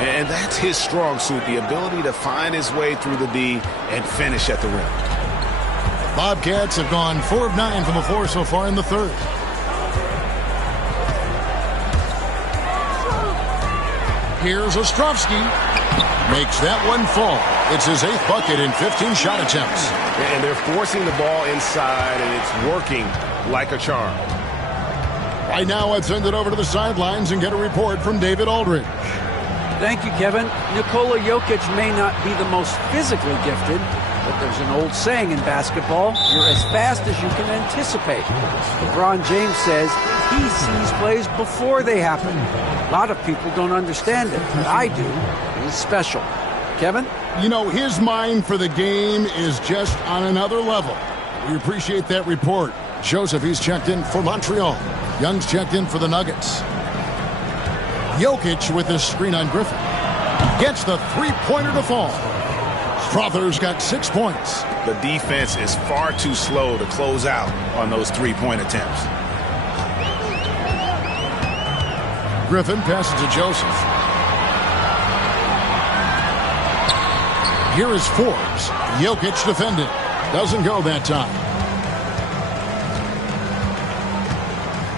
And that's his strong suit, the ability to find his way through the D and finish at the rim. Bobcats have gone 4 of 9 from the floor so far in the third. Here's Ostrovsky. Makes that one fall. It's his 8th bucket in 15 shot attempts. And they're forcing the ball inside, and it's working like a charm. Right now, let's send it over to the sidelines and get a report from David Aldridge. Thank you, Kevin. Nikola Jokic may not be the most physically gifted, but there's an old saying in basketball, you're as fast as you can anticipate. LeBron James says he sees plays before they happen. A lot of people don't understand it, but I do. He's special. Kevin? You know, his mind for the game is just on another level. We appreciate that report. Joseph, he's checked in for Montreal. Young's checked in for the Nuggets. Jokic with this screen on Griffin. Gets the three-pointer to fall. Strother's got 6 points. The defense is far too slow to close out on those three-point attempts. Griffin passes to Joseph. Here is Forbes. Jokic defending. Doesn't go that time.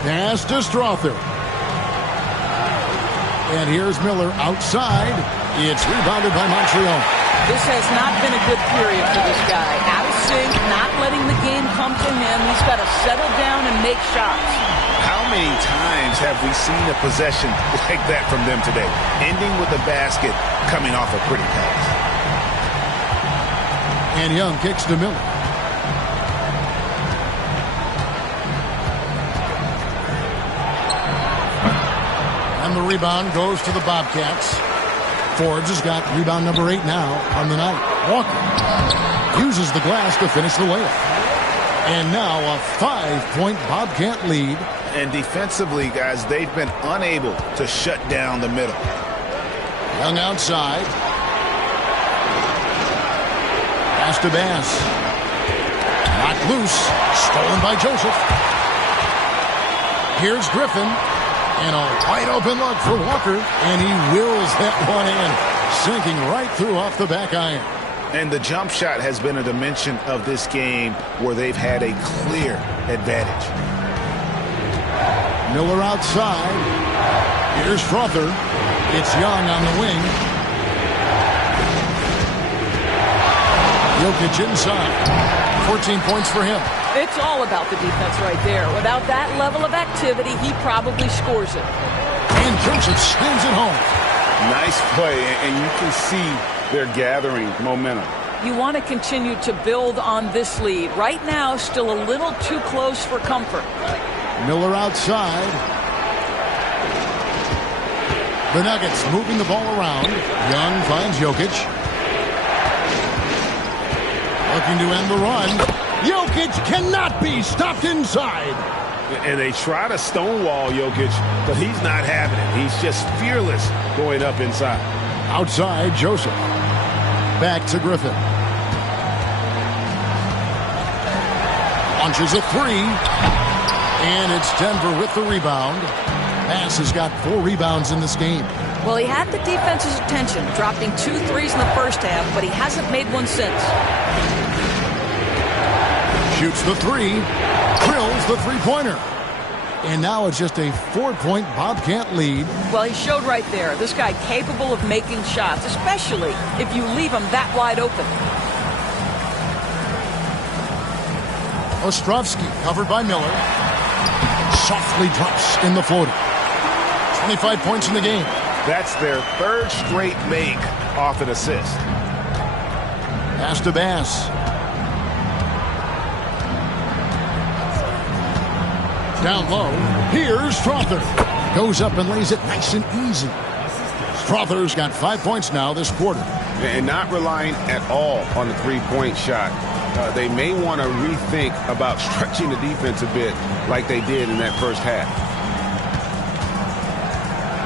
Pass to Strother. And here's Miller outside. It's rebounded by Montreal. This has not been a good period for this guy. Out of sync, not letting the game come to him. He's got to settle down and make shots. How many times have we seen a possession like that from them today? Ending with a basket, coming off a pretty pass. And Young kicks to Miller. And the rebound goes to the Bobcats. Forbes has got rebound number 8 now on the night. Walker uses the glass to finish the layup. And now a 5-point Bobcat lead. And defensively, guys, they've been unable to shut down the middle. Young outside. Pass to Bass. Knocked loose. Stolen by Joseph. Here's Griffin. And a wide open look for Walker. And he wills that one in. Sinking right through off the back iron. And the jump shot has been a dimension of this game where they've had a clear advantage. Miller outside. Here's Strother. It's Young on the wing. Jokic inside. 14 points for him. It's all about the defense right there. Without that level of activity, he probably scores it. And Joseph slams it home. Nice play, and you can see they're gathering momentum. You want to continue to build on this lead. Right now, still a little too close for comfort. Miller outside. The Nuggets moving the ball around. Young finds Jokic. Looking to end the run. Jokic cannot be stopped inside. And they try to stonewall Jokic, but he's not having it. He's just fearless going up inside. Outside, Joseph. Back to Griffin. Launches a three. And it's Denver with the rebound. Bass has got 4 rebounds in this game. Well, he had the defense's attention, dropping 2 threes in the first half, but he hasn't made one since. Shoots the three. Drills the three-pointer. And now it's just a 4-point Bobcat lead. Well, he showed right there. This guy capable of making shots, especially if you leave him that wide open. Ostrovsky covered by Miller. Softly drops in the floater. 25 points in the game. That's their 3rd straight make off an assist. Pass to Bass. Down low. Here's Strother. Goes up and lays it nice and easy. Strother's got 5 points now this quarter. And not relying at all on the three-point shot. They may want to rethink about stretching the defense a bit like they did in that first half.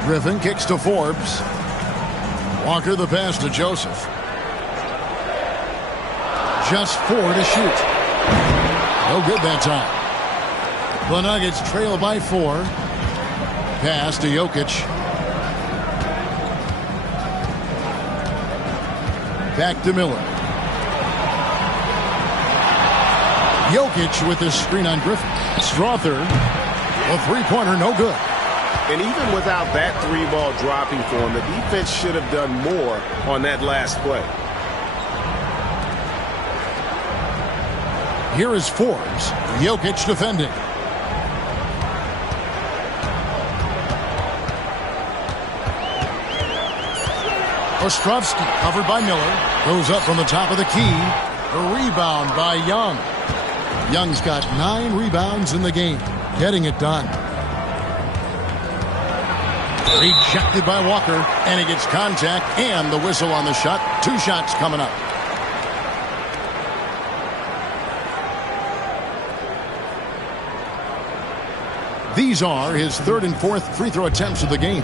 Griffin kicks to Forbes. Walker the pass to Joseph. Just 4 to shoot. No good that time. The Nuggets trail by 4. Pass to Jokic. Back to Miller. Jokic with his screen on Griffin. Strother, a three-pointer, no good. And even without that 3-ball dropping for him, the defense should have done more on that last play. Here is Forbes. Jokic defending. Ostrovsky covered by Miller. Goes up from the top of the key. A rebound by Young. Young's got 9 rebounds in the game. Getting it done. Rejected by Walker. And he gets contact and the whistle on the shot. 2 shots coming up. These are his 3rd and 4th free throw attempts of the game.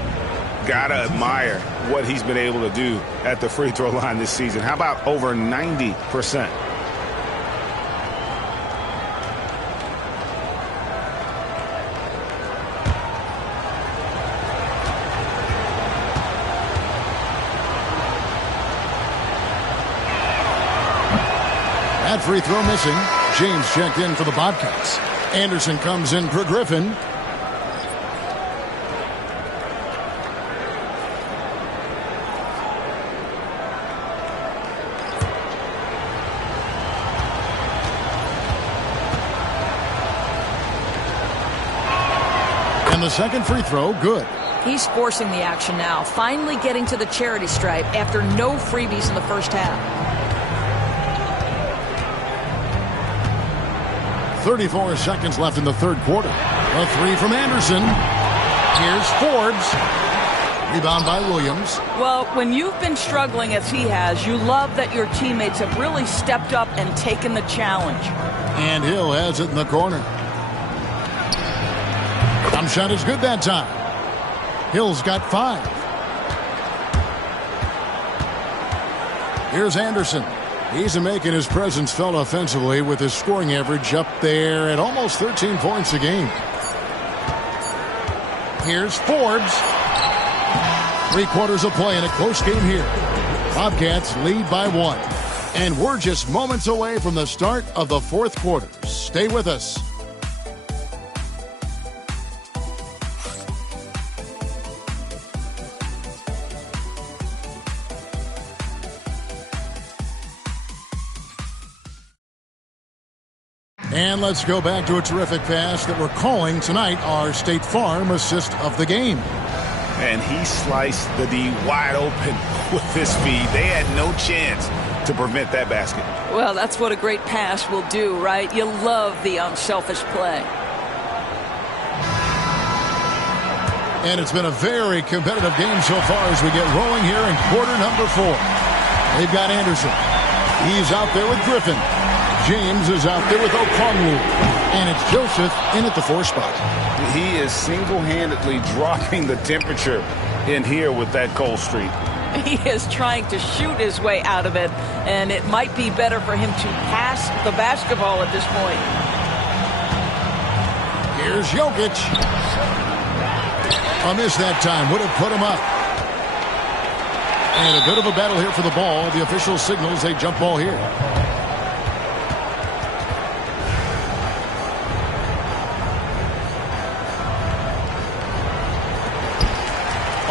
Gotta admire what he's been able to do at the free throw line this season. How about over 90%? That free throw missing. James checked in for the Bobcats. Anderson comes in for Griffin. And the second free throw, good. He's forcing the action now, finally getting to the charity stripe after no freebies in the first half. 34 seconds left in the 3rd quarter. A 3 from Anderson. Here's Forbes. Rebound by Williams. Well, when you've been struggling as he has, you love that your teammates have really stepped up and taken the challenge. And Hill has it in the corner. Jump shot is good that time. Hill's got 5. Here's Anderson. He's making his presence felt offensively with his scoring average up there at almost 13 points a game. Here's Forbes. 3/4 of play in a close game here. Bobcats lead by 1. And we're just moments away from the start of the 4th quarter. Stay with us. And let's go back to a terrific pass that we're calling tonight our State Farm assist of the game. And he sliced the D wide open with his feet. They had no chance to prevent that basket. Well, that's what a great pass will do, right? You love the unselfish play. And it's been a very competitive game so far as we get rolling here in quarter number 4. They've got Anderson. He's out there with Griffin. James is out there with Okongwu. And it's Joseph in at the 4 spot. He is single-handedly dropping the temperature in here with that cold streak. He is trying to shoot his way out of it, and it might be better for him to pass the basketball at this point. Here's Jokic. A miss that time. Would have put him up. And a bit of a battle here for the ball. The official signals a jump ball here.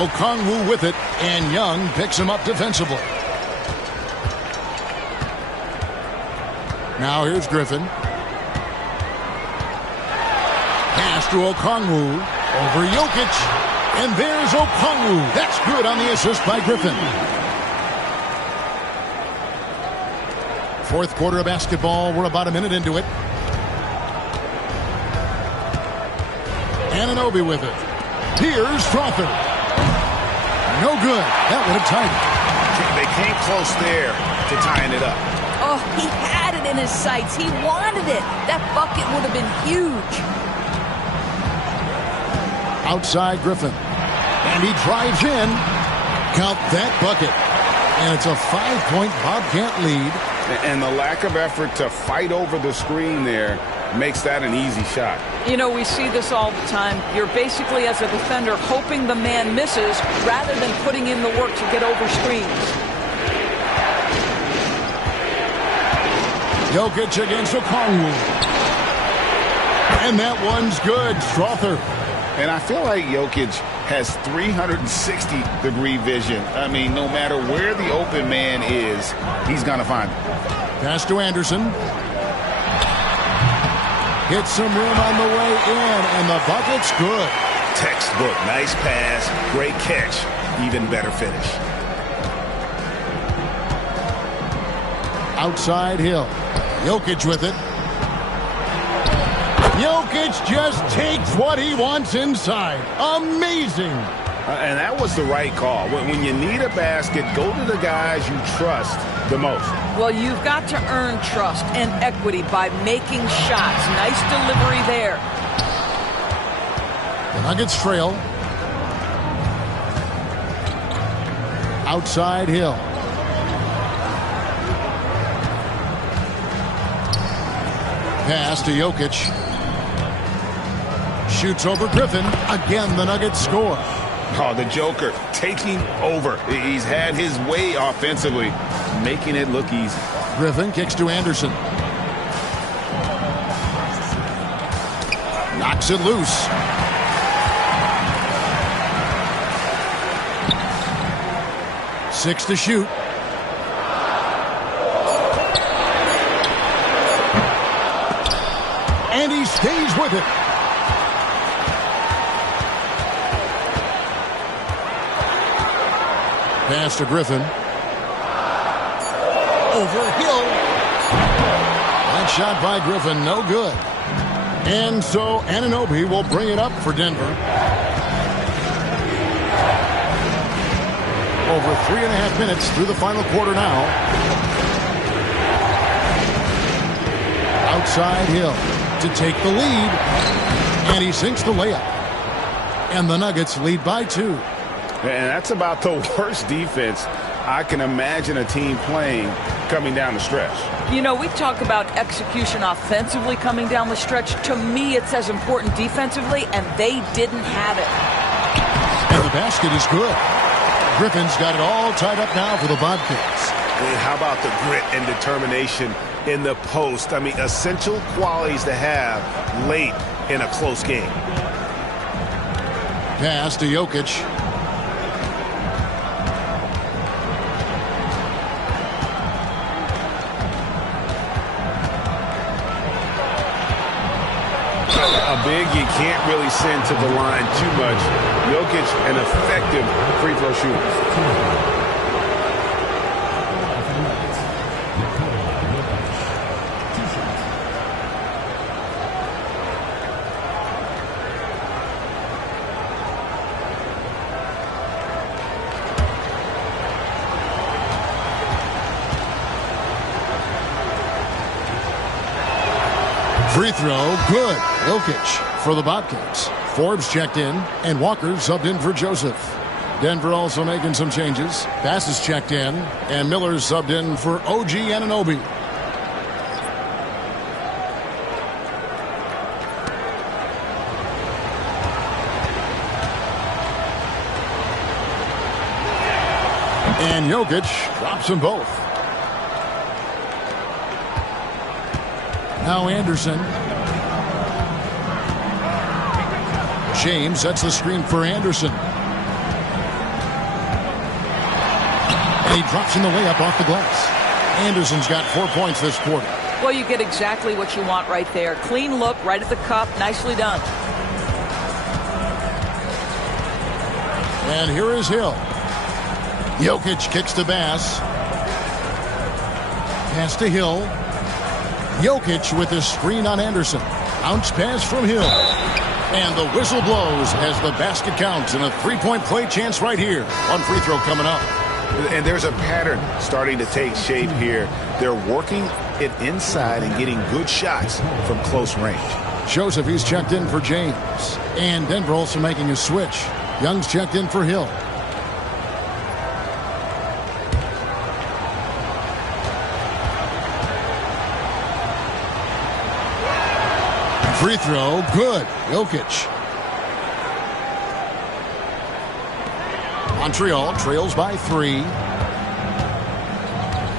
Okongwu with it, and Young picks him up defensively. Now here's Griffin. Pass to Okongwu over Jokic. And there's Okongwu. That's good on the assist by Griffin. 4th quarter of basketball. We're about a minute into it. Anunoby with it. Here's Strother. No good. That would have tied it. They came close there to tying it up. Oh, he had it in his sights. He wanted it. That bucket would have been huge. Outside Griffin. And he drives in. Count that bucket. And it's a 5-point Bobcat lead. And the lack of effort to fight over the screen there makes that an easy shot. You know, we see this all the time. You're basically, as a defender, hoping the man misses rather than putting in the work to get over screens. Jokic against Okongwu. And that one's good. Strother. And I feel like Jokic has 360-degree vision. I mean, no matter where the open man is, he's going to find it. Pass to Anderson. Hits some room on the way in, and the bucket's good. Textbook. Nice pass. Great catch. Even better finish. Outside Hill. Jokic with it. Jokic just takes what he wants inside. Amazing. And that was the right call. When you need a basket, go to the guys you trust the most. Well, you've got to earn trust and equity by making shots. Nice delivery there. The Nuggets trail. Outside Hill. Pass to Jokic. Shoots over Griffin. Again, the Nuggets score. Oh, the Joker taking over. He's had his way offensively, making it look easy. Griffin kicks to Anderson. Knocks it loose. Six to shoot. And he stays with it. Pass to Griffin. Over Hill. That shot by Griffin, no good. And so Anunoby will bring it up for Denver. Over 3.5 minutes through the final quarter now. Outside Hill to take the lead. And he sinks the layup. And the Nuggets lead by 2. And that's about the worst defense I can imagine a team playing coming down the stretch. You know, we talk about execution offensively coming down the stretch. To me, it's as important defensively, and they didn't have it. And the basket is good. Griffin's got it all tied up now for the Bobcats. And how about the grit and determination in the post? I mean, essential qualities to have late in a close game. Pass to Jokic. A big you can't really send to the line too much. Jokic, an effective free throw shooter. Free throw, good. Jokic for the Bobcats. Forbes checked in, and Walker subbed in for Joseph. Denver also making some changes. Bass is checked in, and Miller subbed in for OG Anunoby. And Jokic drops them both. Now Anderson. James sets the screen for Anderson. And he drops in the layup off the glass. Anderson's got 4 points this quarter. Well, you get exactly what you want right there. Clean look, right at the cup. Nicely done. And here is Hill. Jokic kicks to Bass. Pass to Hill. Jokic with the screen on Anderson. Bounce pass from Hill. And the whistle blows as the basket counts, and a three-point play chance right here. One free throw coming up. And there's a pattern starting to take shape here. They're working it inside and getting good shots from close range. Joseph, he's checked in for James. And Denver also making a switch. Young's checked in for Hill. Free throw, good. Jokic. Montreal trails by 3.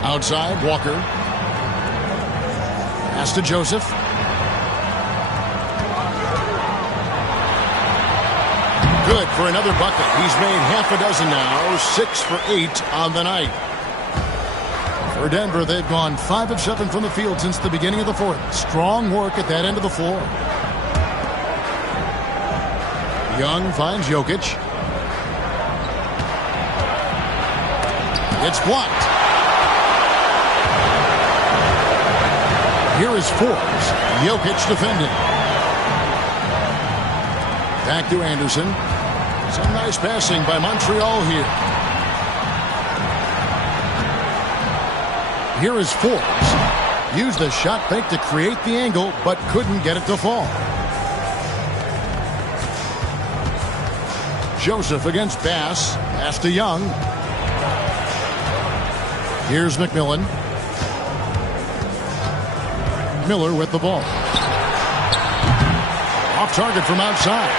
Outside, Walker. Pass to Joseph. Good for another bucket. He's made half a dozen now, 6 for 8 on the night. For Denver, they've gone 5 of 7 from the field since the beginning of the fourth. Strong work at that end of the floor. Young finds Jokic. It's blocked. Here is Forbes. Jokic defending. Back to Anderson. Some nice passing by Montreal here. Here is Forbes. Used the shot fake to create the angle, but couldn't get it to fall. Joseph against Bass. Pass to Young. Here's McMillan. Miller with the ball. Off target from outside.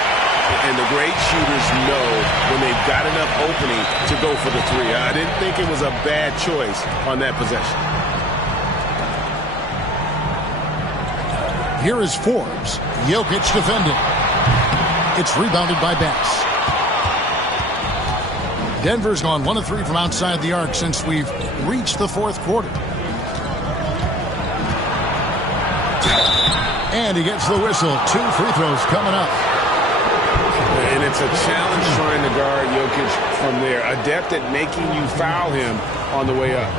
And the great shooters know when they've got enough opening to go for the 3. I didn't think it was a bad choice on that possession. Here is Forbes. Jokic defending. It's rebounded by Bass. Denver's gone 1 of 3 from outside the arc since we've reached the fourth quarter. And he gets the whistle. 2 free throws coming up. And it's a challenge trying to guard Jokic from there. Adept at making you foul him on the way up.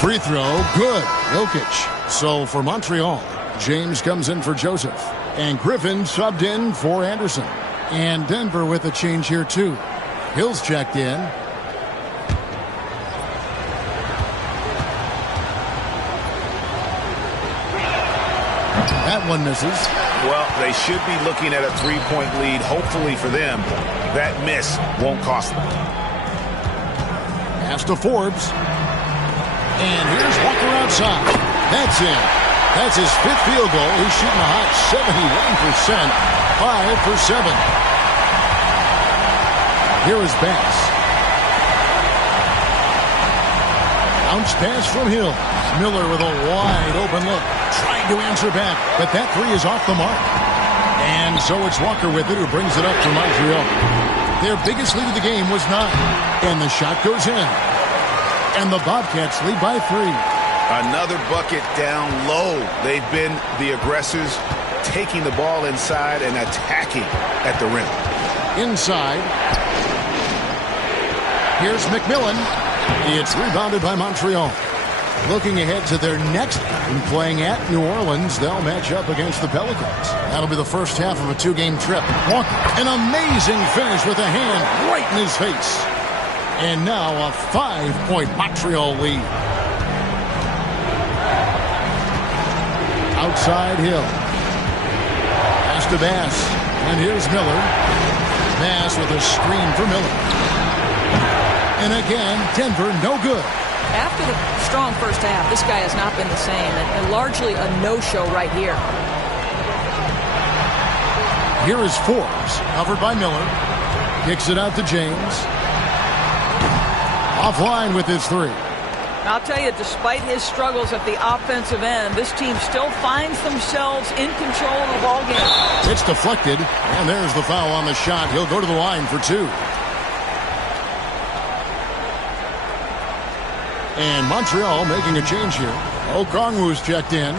Free throw, good. Jokic. So for Montreal, James comes in for Joseph. And Griffin subbed in for Anderson. And Denver with a change here, too. Hill's checked in. That one misses. Well, they should be looking at a three-point lead. Hopefully for them, that miss won't cost them. Pass to Forbes. And here's Walker outside. That's in. That's his 5th field goal. He's shooting a hot 71%. 5 for 7. Here is Bass. Bounce pass from Hill. Miller with a wide open look. Trying to answer back, but that three is off the mark. And so it's Walker with it who brings it up for Montreal. Their biggest lead of the game was 9. And the shot goes in. And the Bobcats lead by 3. Another bucket down low. They've been the aggressors, taking the ball inside and attacking at the rim. Inside. Here's McMillan. It's rebounded by Montreal. Looking ahead to their next game, playing at New Orleans, they'll match up against the Pelicans. That'll be the first half of a 2-game trip. Walker, an amazing finish with a hand right in his face. And now a 5-point Montreal lead. Outside Hill. Pass to Bass. And here's Miller. Bass with a screen for Miller. And again, Denver no good. After the strong first half, this guy has not been the same, and largely a no-show right here. Here is Forbes, covered by Miller. Kicks it out to James. Offline with his 3. I'll tell you, despite his struggles at the offensive end, this team still finds themselves in control of the ball game. It's deflected, and there's the foul on the shot. He'll go to the line for 2. And Montreal making a change here. Okongwu's checked in.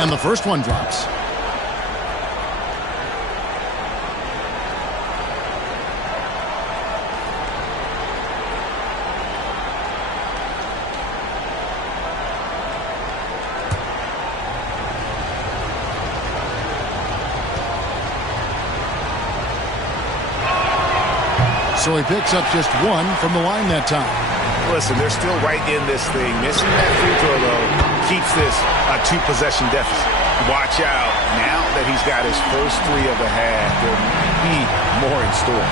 And the first one drops. So he picks up just 1 from the line that time. Listen, they're still right in this thing. Missing that free throw, though, keeps this a 2-possession deficit. Watch out. Now that he's got his first 3 of the half, there may be more in store.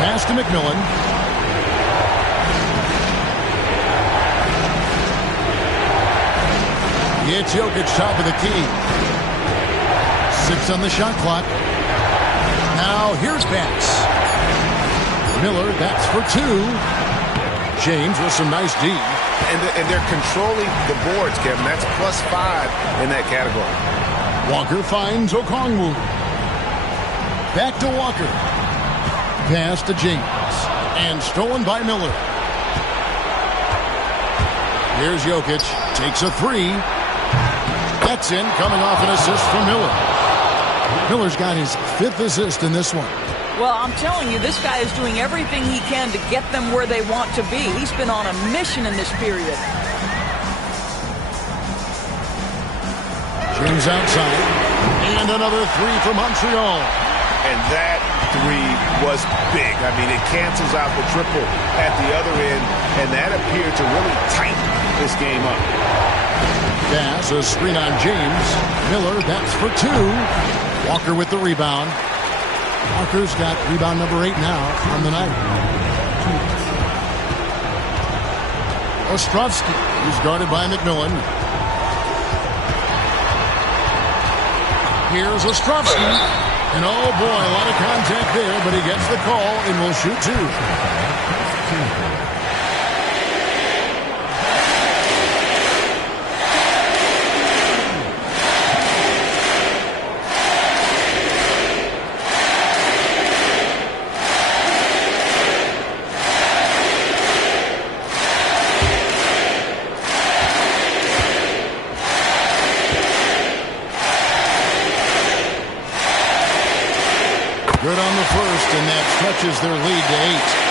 Pass to McMillan. It's Jokic top of the key. 6 on the shot clock. Now here's Bass. Miller, that's for 2. James with some nice D. And they're controlling the boards, Kevin. That's +5 in that category. Walker finds Okongwu. Back to Walker. Pass to James. And stolen by Miller. Here's Jokic. Takes a 3. That's in, coming off an assist from Miller. Miller's got his 5th assist in this one. Well, I'm telling you, this guy is doing everything he can to get them where they want to be. He's been on a mission in this period. James outside. And another 3 for Montreal. And that 3 was big. I mean, it cancels out the triple at the other end, and that appeared to really tighten this game up. Bass, a screen on James. Miller, that's for 2. Walker with the rebound. Walker's got rebound number 8 now on the night. Ostrovsky, who's guarded by McMillan. Here's Ostrovsky. And oh boy, a lot of contact there, but he gets the call and will shoot 2. Good on the first, and that stretches their lead to 8.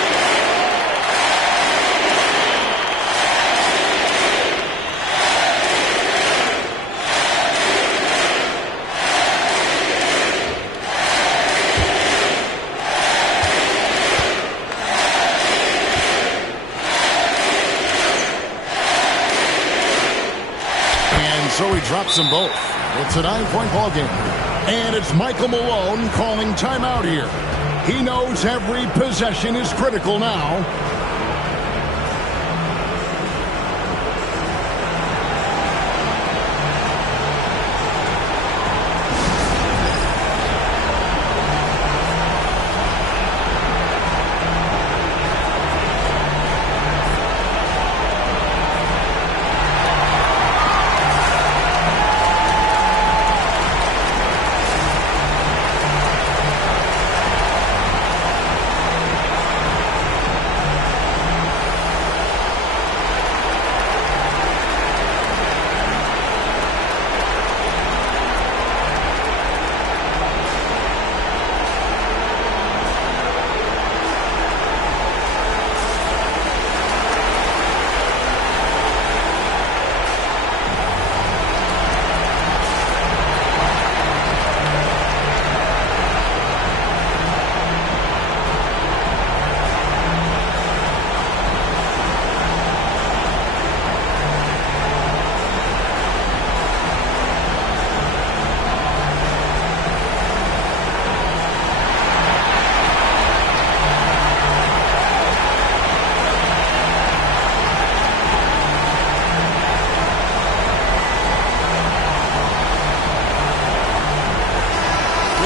So he drops them both. It's a 9-point ball game. And it's Michael Malone calling timeout here. He knows every possession is critical now.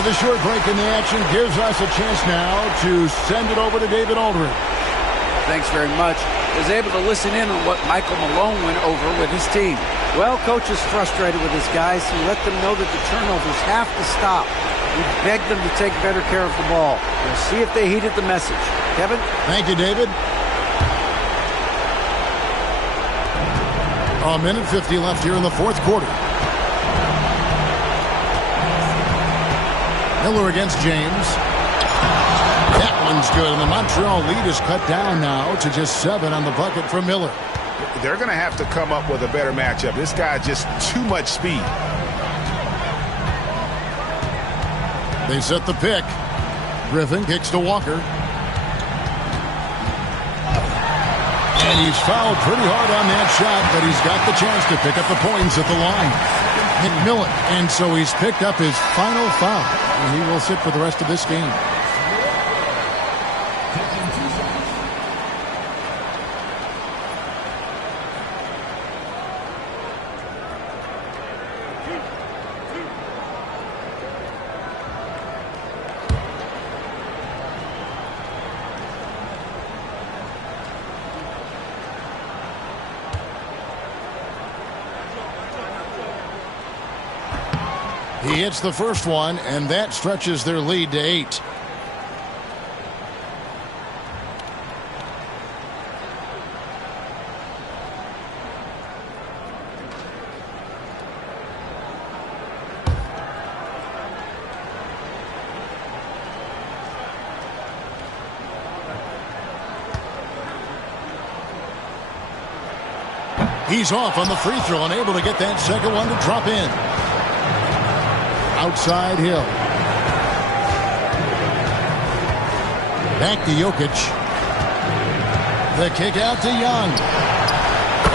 The short break in the action gives us a chance now to send it over to David Aldridge. Thanks very much. I was able to listen in on what Michael Malone went over with his team. Well, coach is frustrated with his guys. He let them know that the turnovers have to stop. He begged them to take better care of the ball. We'll see if they heeded the message. Kevin? Thank you, David. A minute 50 left here in the fourth quarter. Miller against James. That one's good, and the Montreal lead is cut down now to just 7 on the bucket for Miller. They're going to have to come up with a better matchup. This guy just too much speed. They set the pick. Griffin kicks to Walker. And he's fouled pretty hard on that shot, but he's got the chance to pick up the points at the line. McMillan, and so he's picked up his final foul, and he will sit for the rest of this game. He hits the first one, and that stretches their lead to 8. He's off on the free throw, unable to get that second one to drop in. Outside Hill. Back to Jokic. The kick out to Young.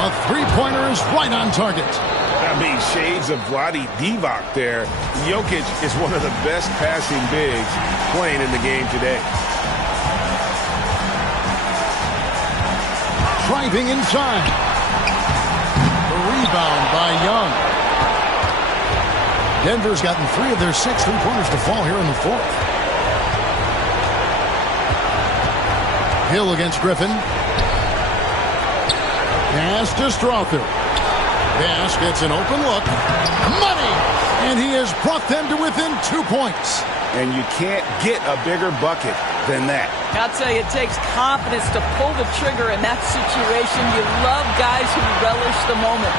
A three-pointer is right on target. I mean, shades of Vlade Divac there. Jokic is one of the best passing bigs playing in the game today. Driving inside. The rebound by Young. Denver's gotten 3 of their 6 three-pointers to fall here in the fourth. Hill against Griffin. Pass to Strother. Bass gets an open look. Money! And he has brought them to within 2 points. And you can't get a bigger bucket than that. I'll tell you, it takes confidence to pull the trigger in that situation. You love guys who relish the moment.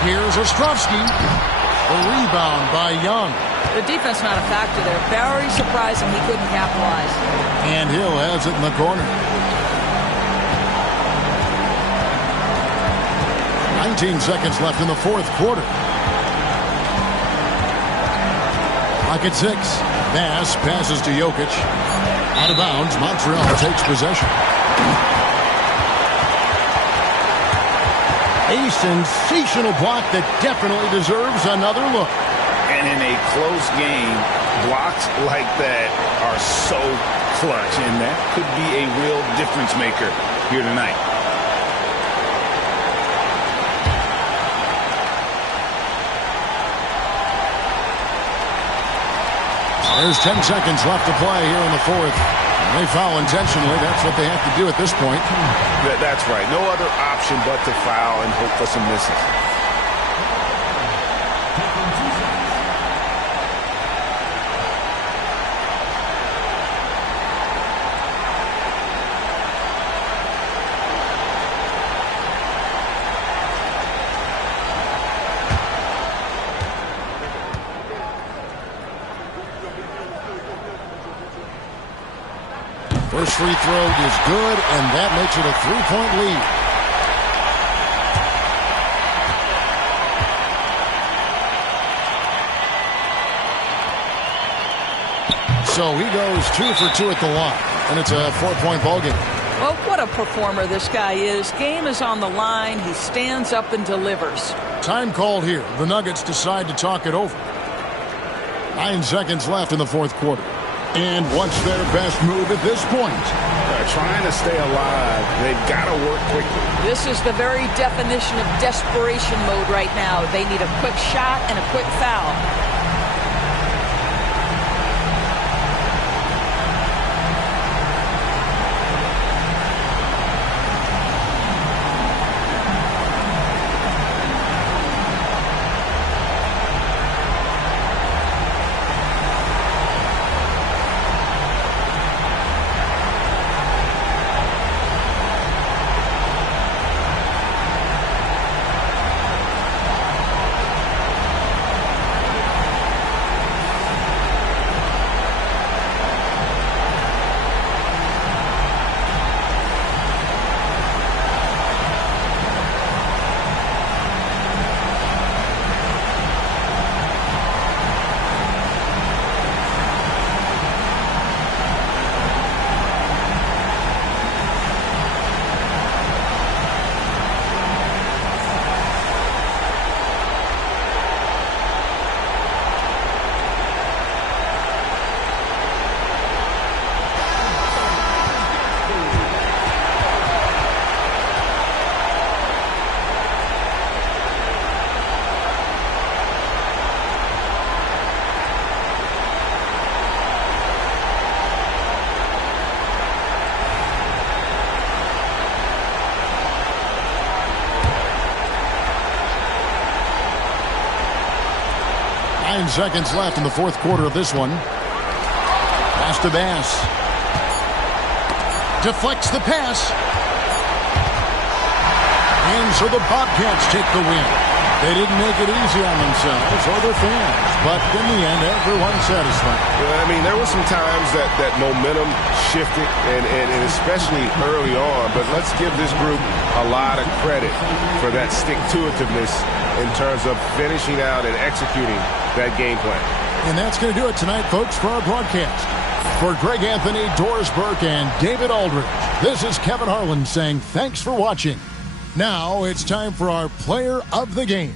Here's Ostrovsky. The rebound by Young. The defense not a factor there. Very surprising he couldn't capitalize. And Hill has it in the corner. 19 seconds left in the fourth quarter. Clock at 6. Bass passes to Jokic. Out of bounds. Montreal takes possession. A sensational block that definitely deserves another look. And in a close game, blocks like that are so clutch, and that could be a real difference maker here tonight. There's 10 seconds left to play here in the fourth. They foul intentionally. That's what they have to do at this point. That's right. No other option but to foul and hope for some misses. First free throw is good, and that makes it a 3-point lead. So he goes 2 for 2 at the line, and it's a 4-point ball game. Well, what a performer this guy is. Game is on the line. He stands up and delivers. Time called here. The Nuggets decide to talk it over. 9 seconds left in the fourth quarter. And what's their best move at this point? Trying to stay alive. They've got to work quickly. This is the very definition of desperation mode right now. They need a quick shot and a quick foul. Seconds left in the fourth quarter of this one. Pass to Bass. Deflects the pass. And so the Bobcats take the win. They didn't make it easy on themselves or their fans, but in the end, everyone's satisfied. Yeah, I mean, there were some times that momentum shifted, and especially early on, but let's give this group a lot of credit for that stick-to-itiveness in terms of finishing out and executing that game plan. And that's going to do it tonight, folks, for our broadcast. For Greg Anthony, Doris Burke, and David Aldridge, this is Kevin Harlan saying thanks for watching. Now it's time for our player of the game.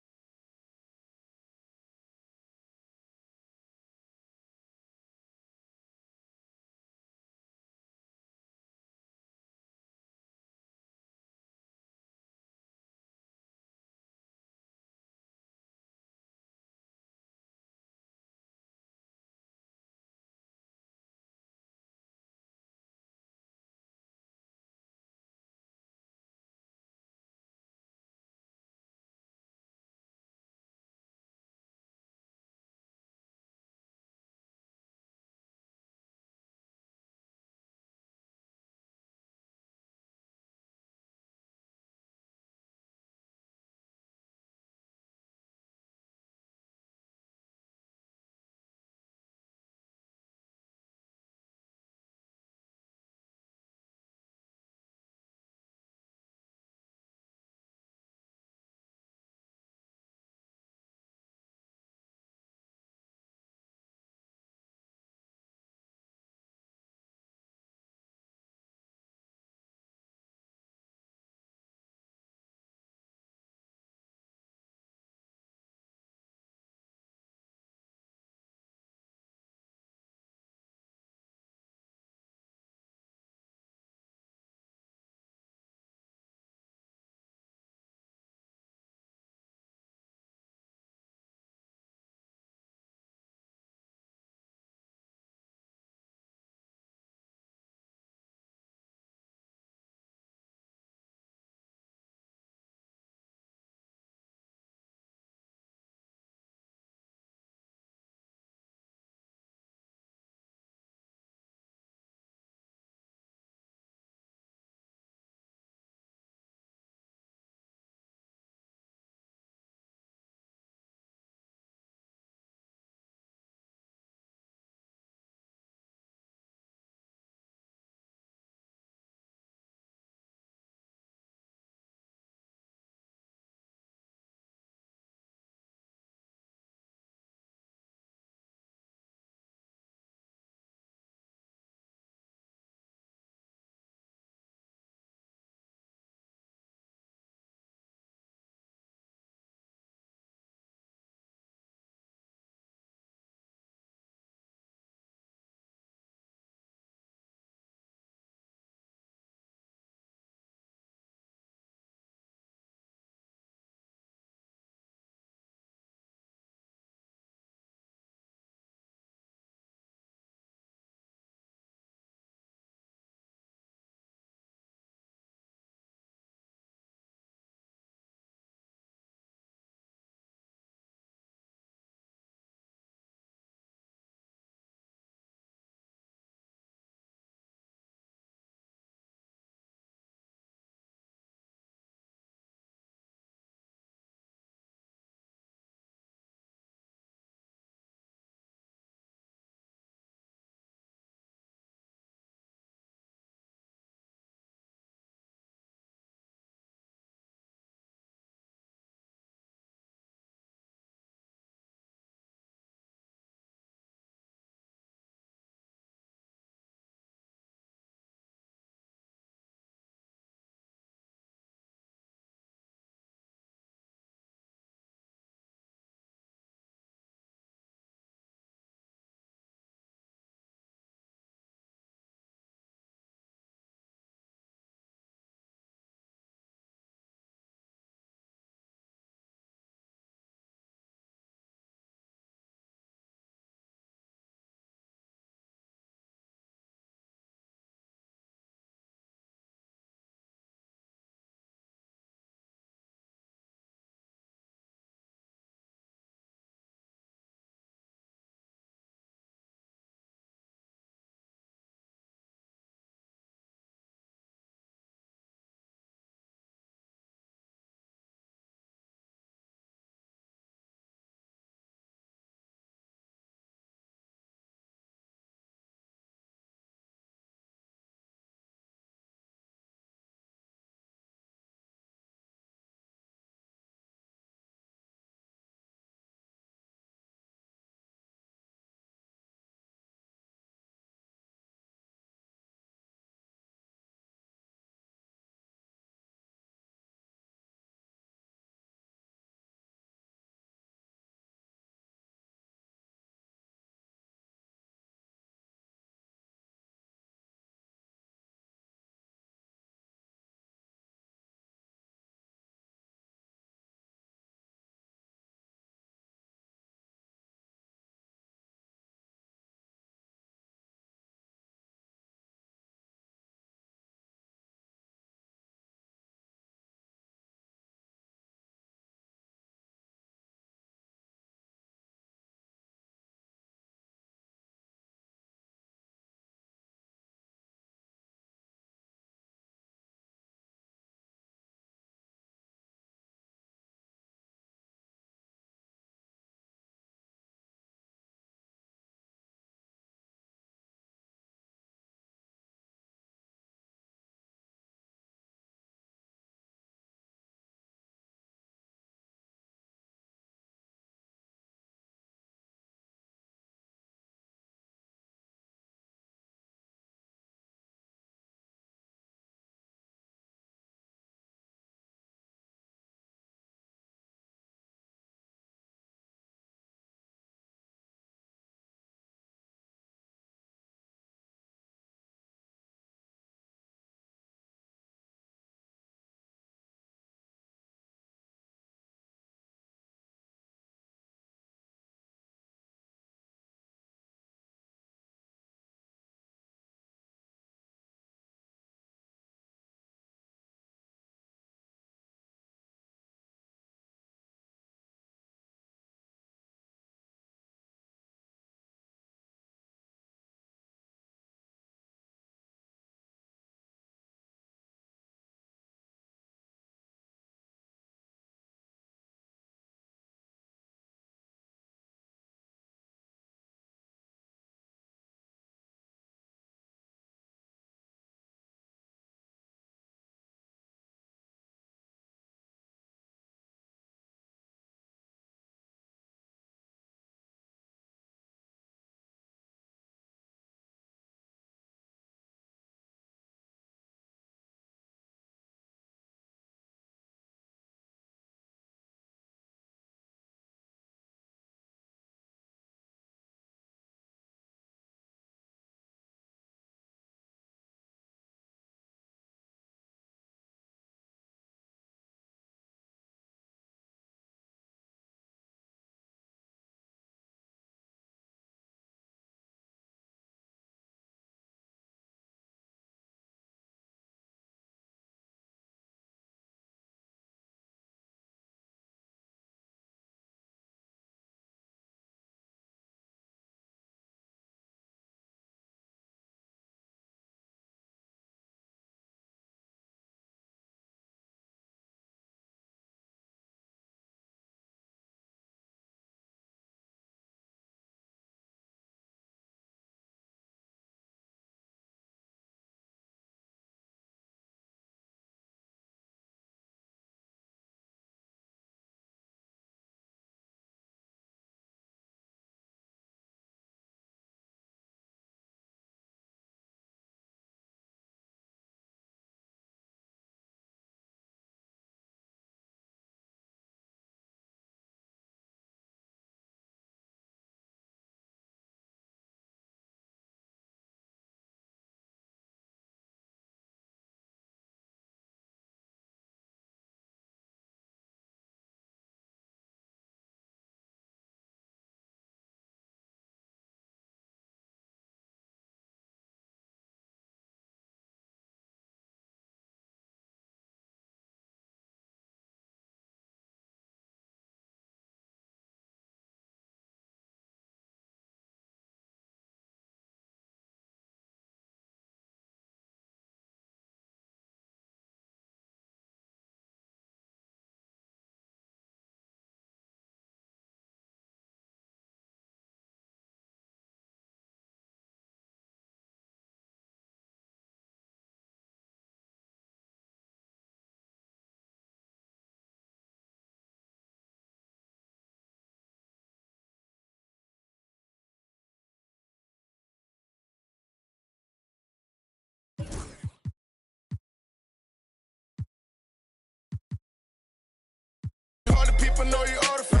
people know you order for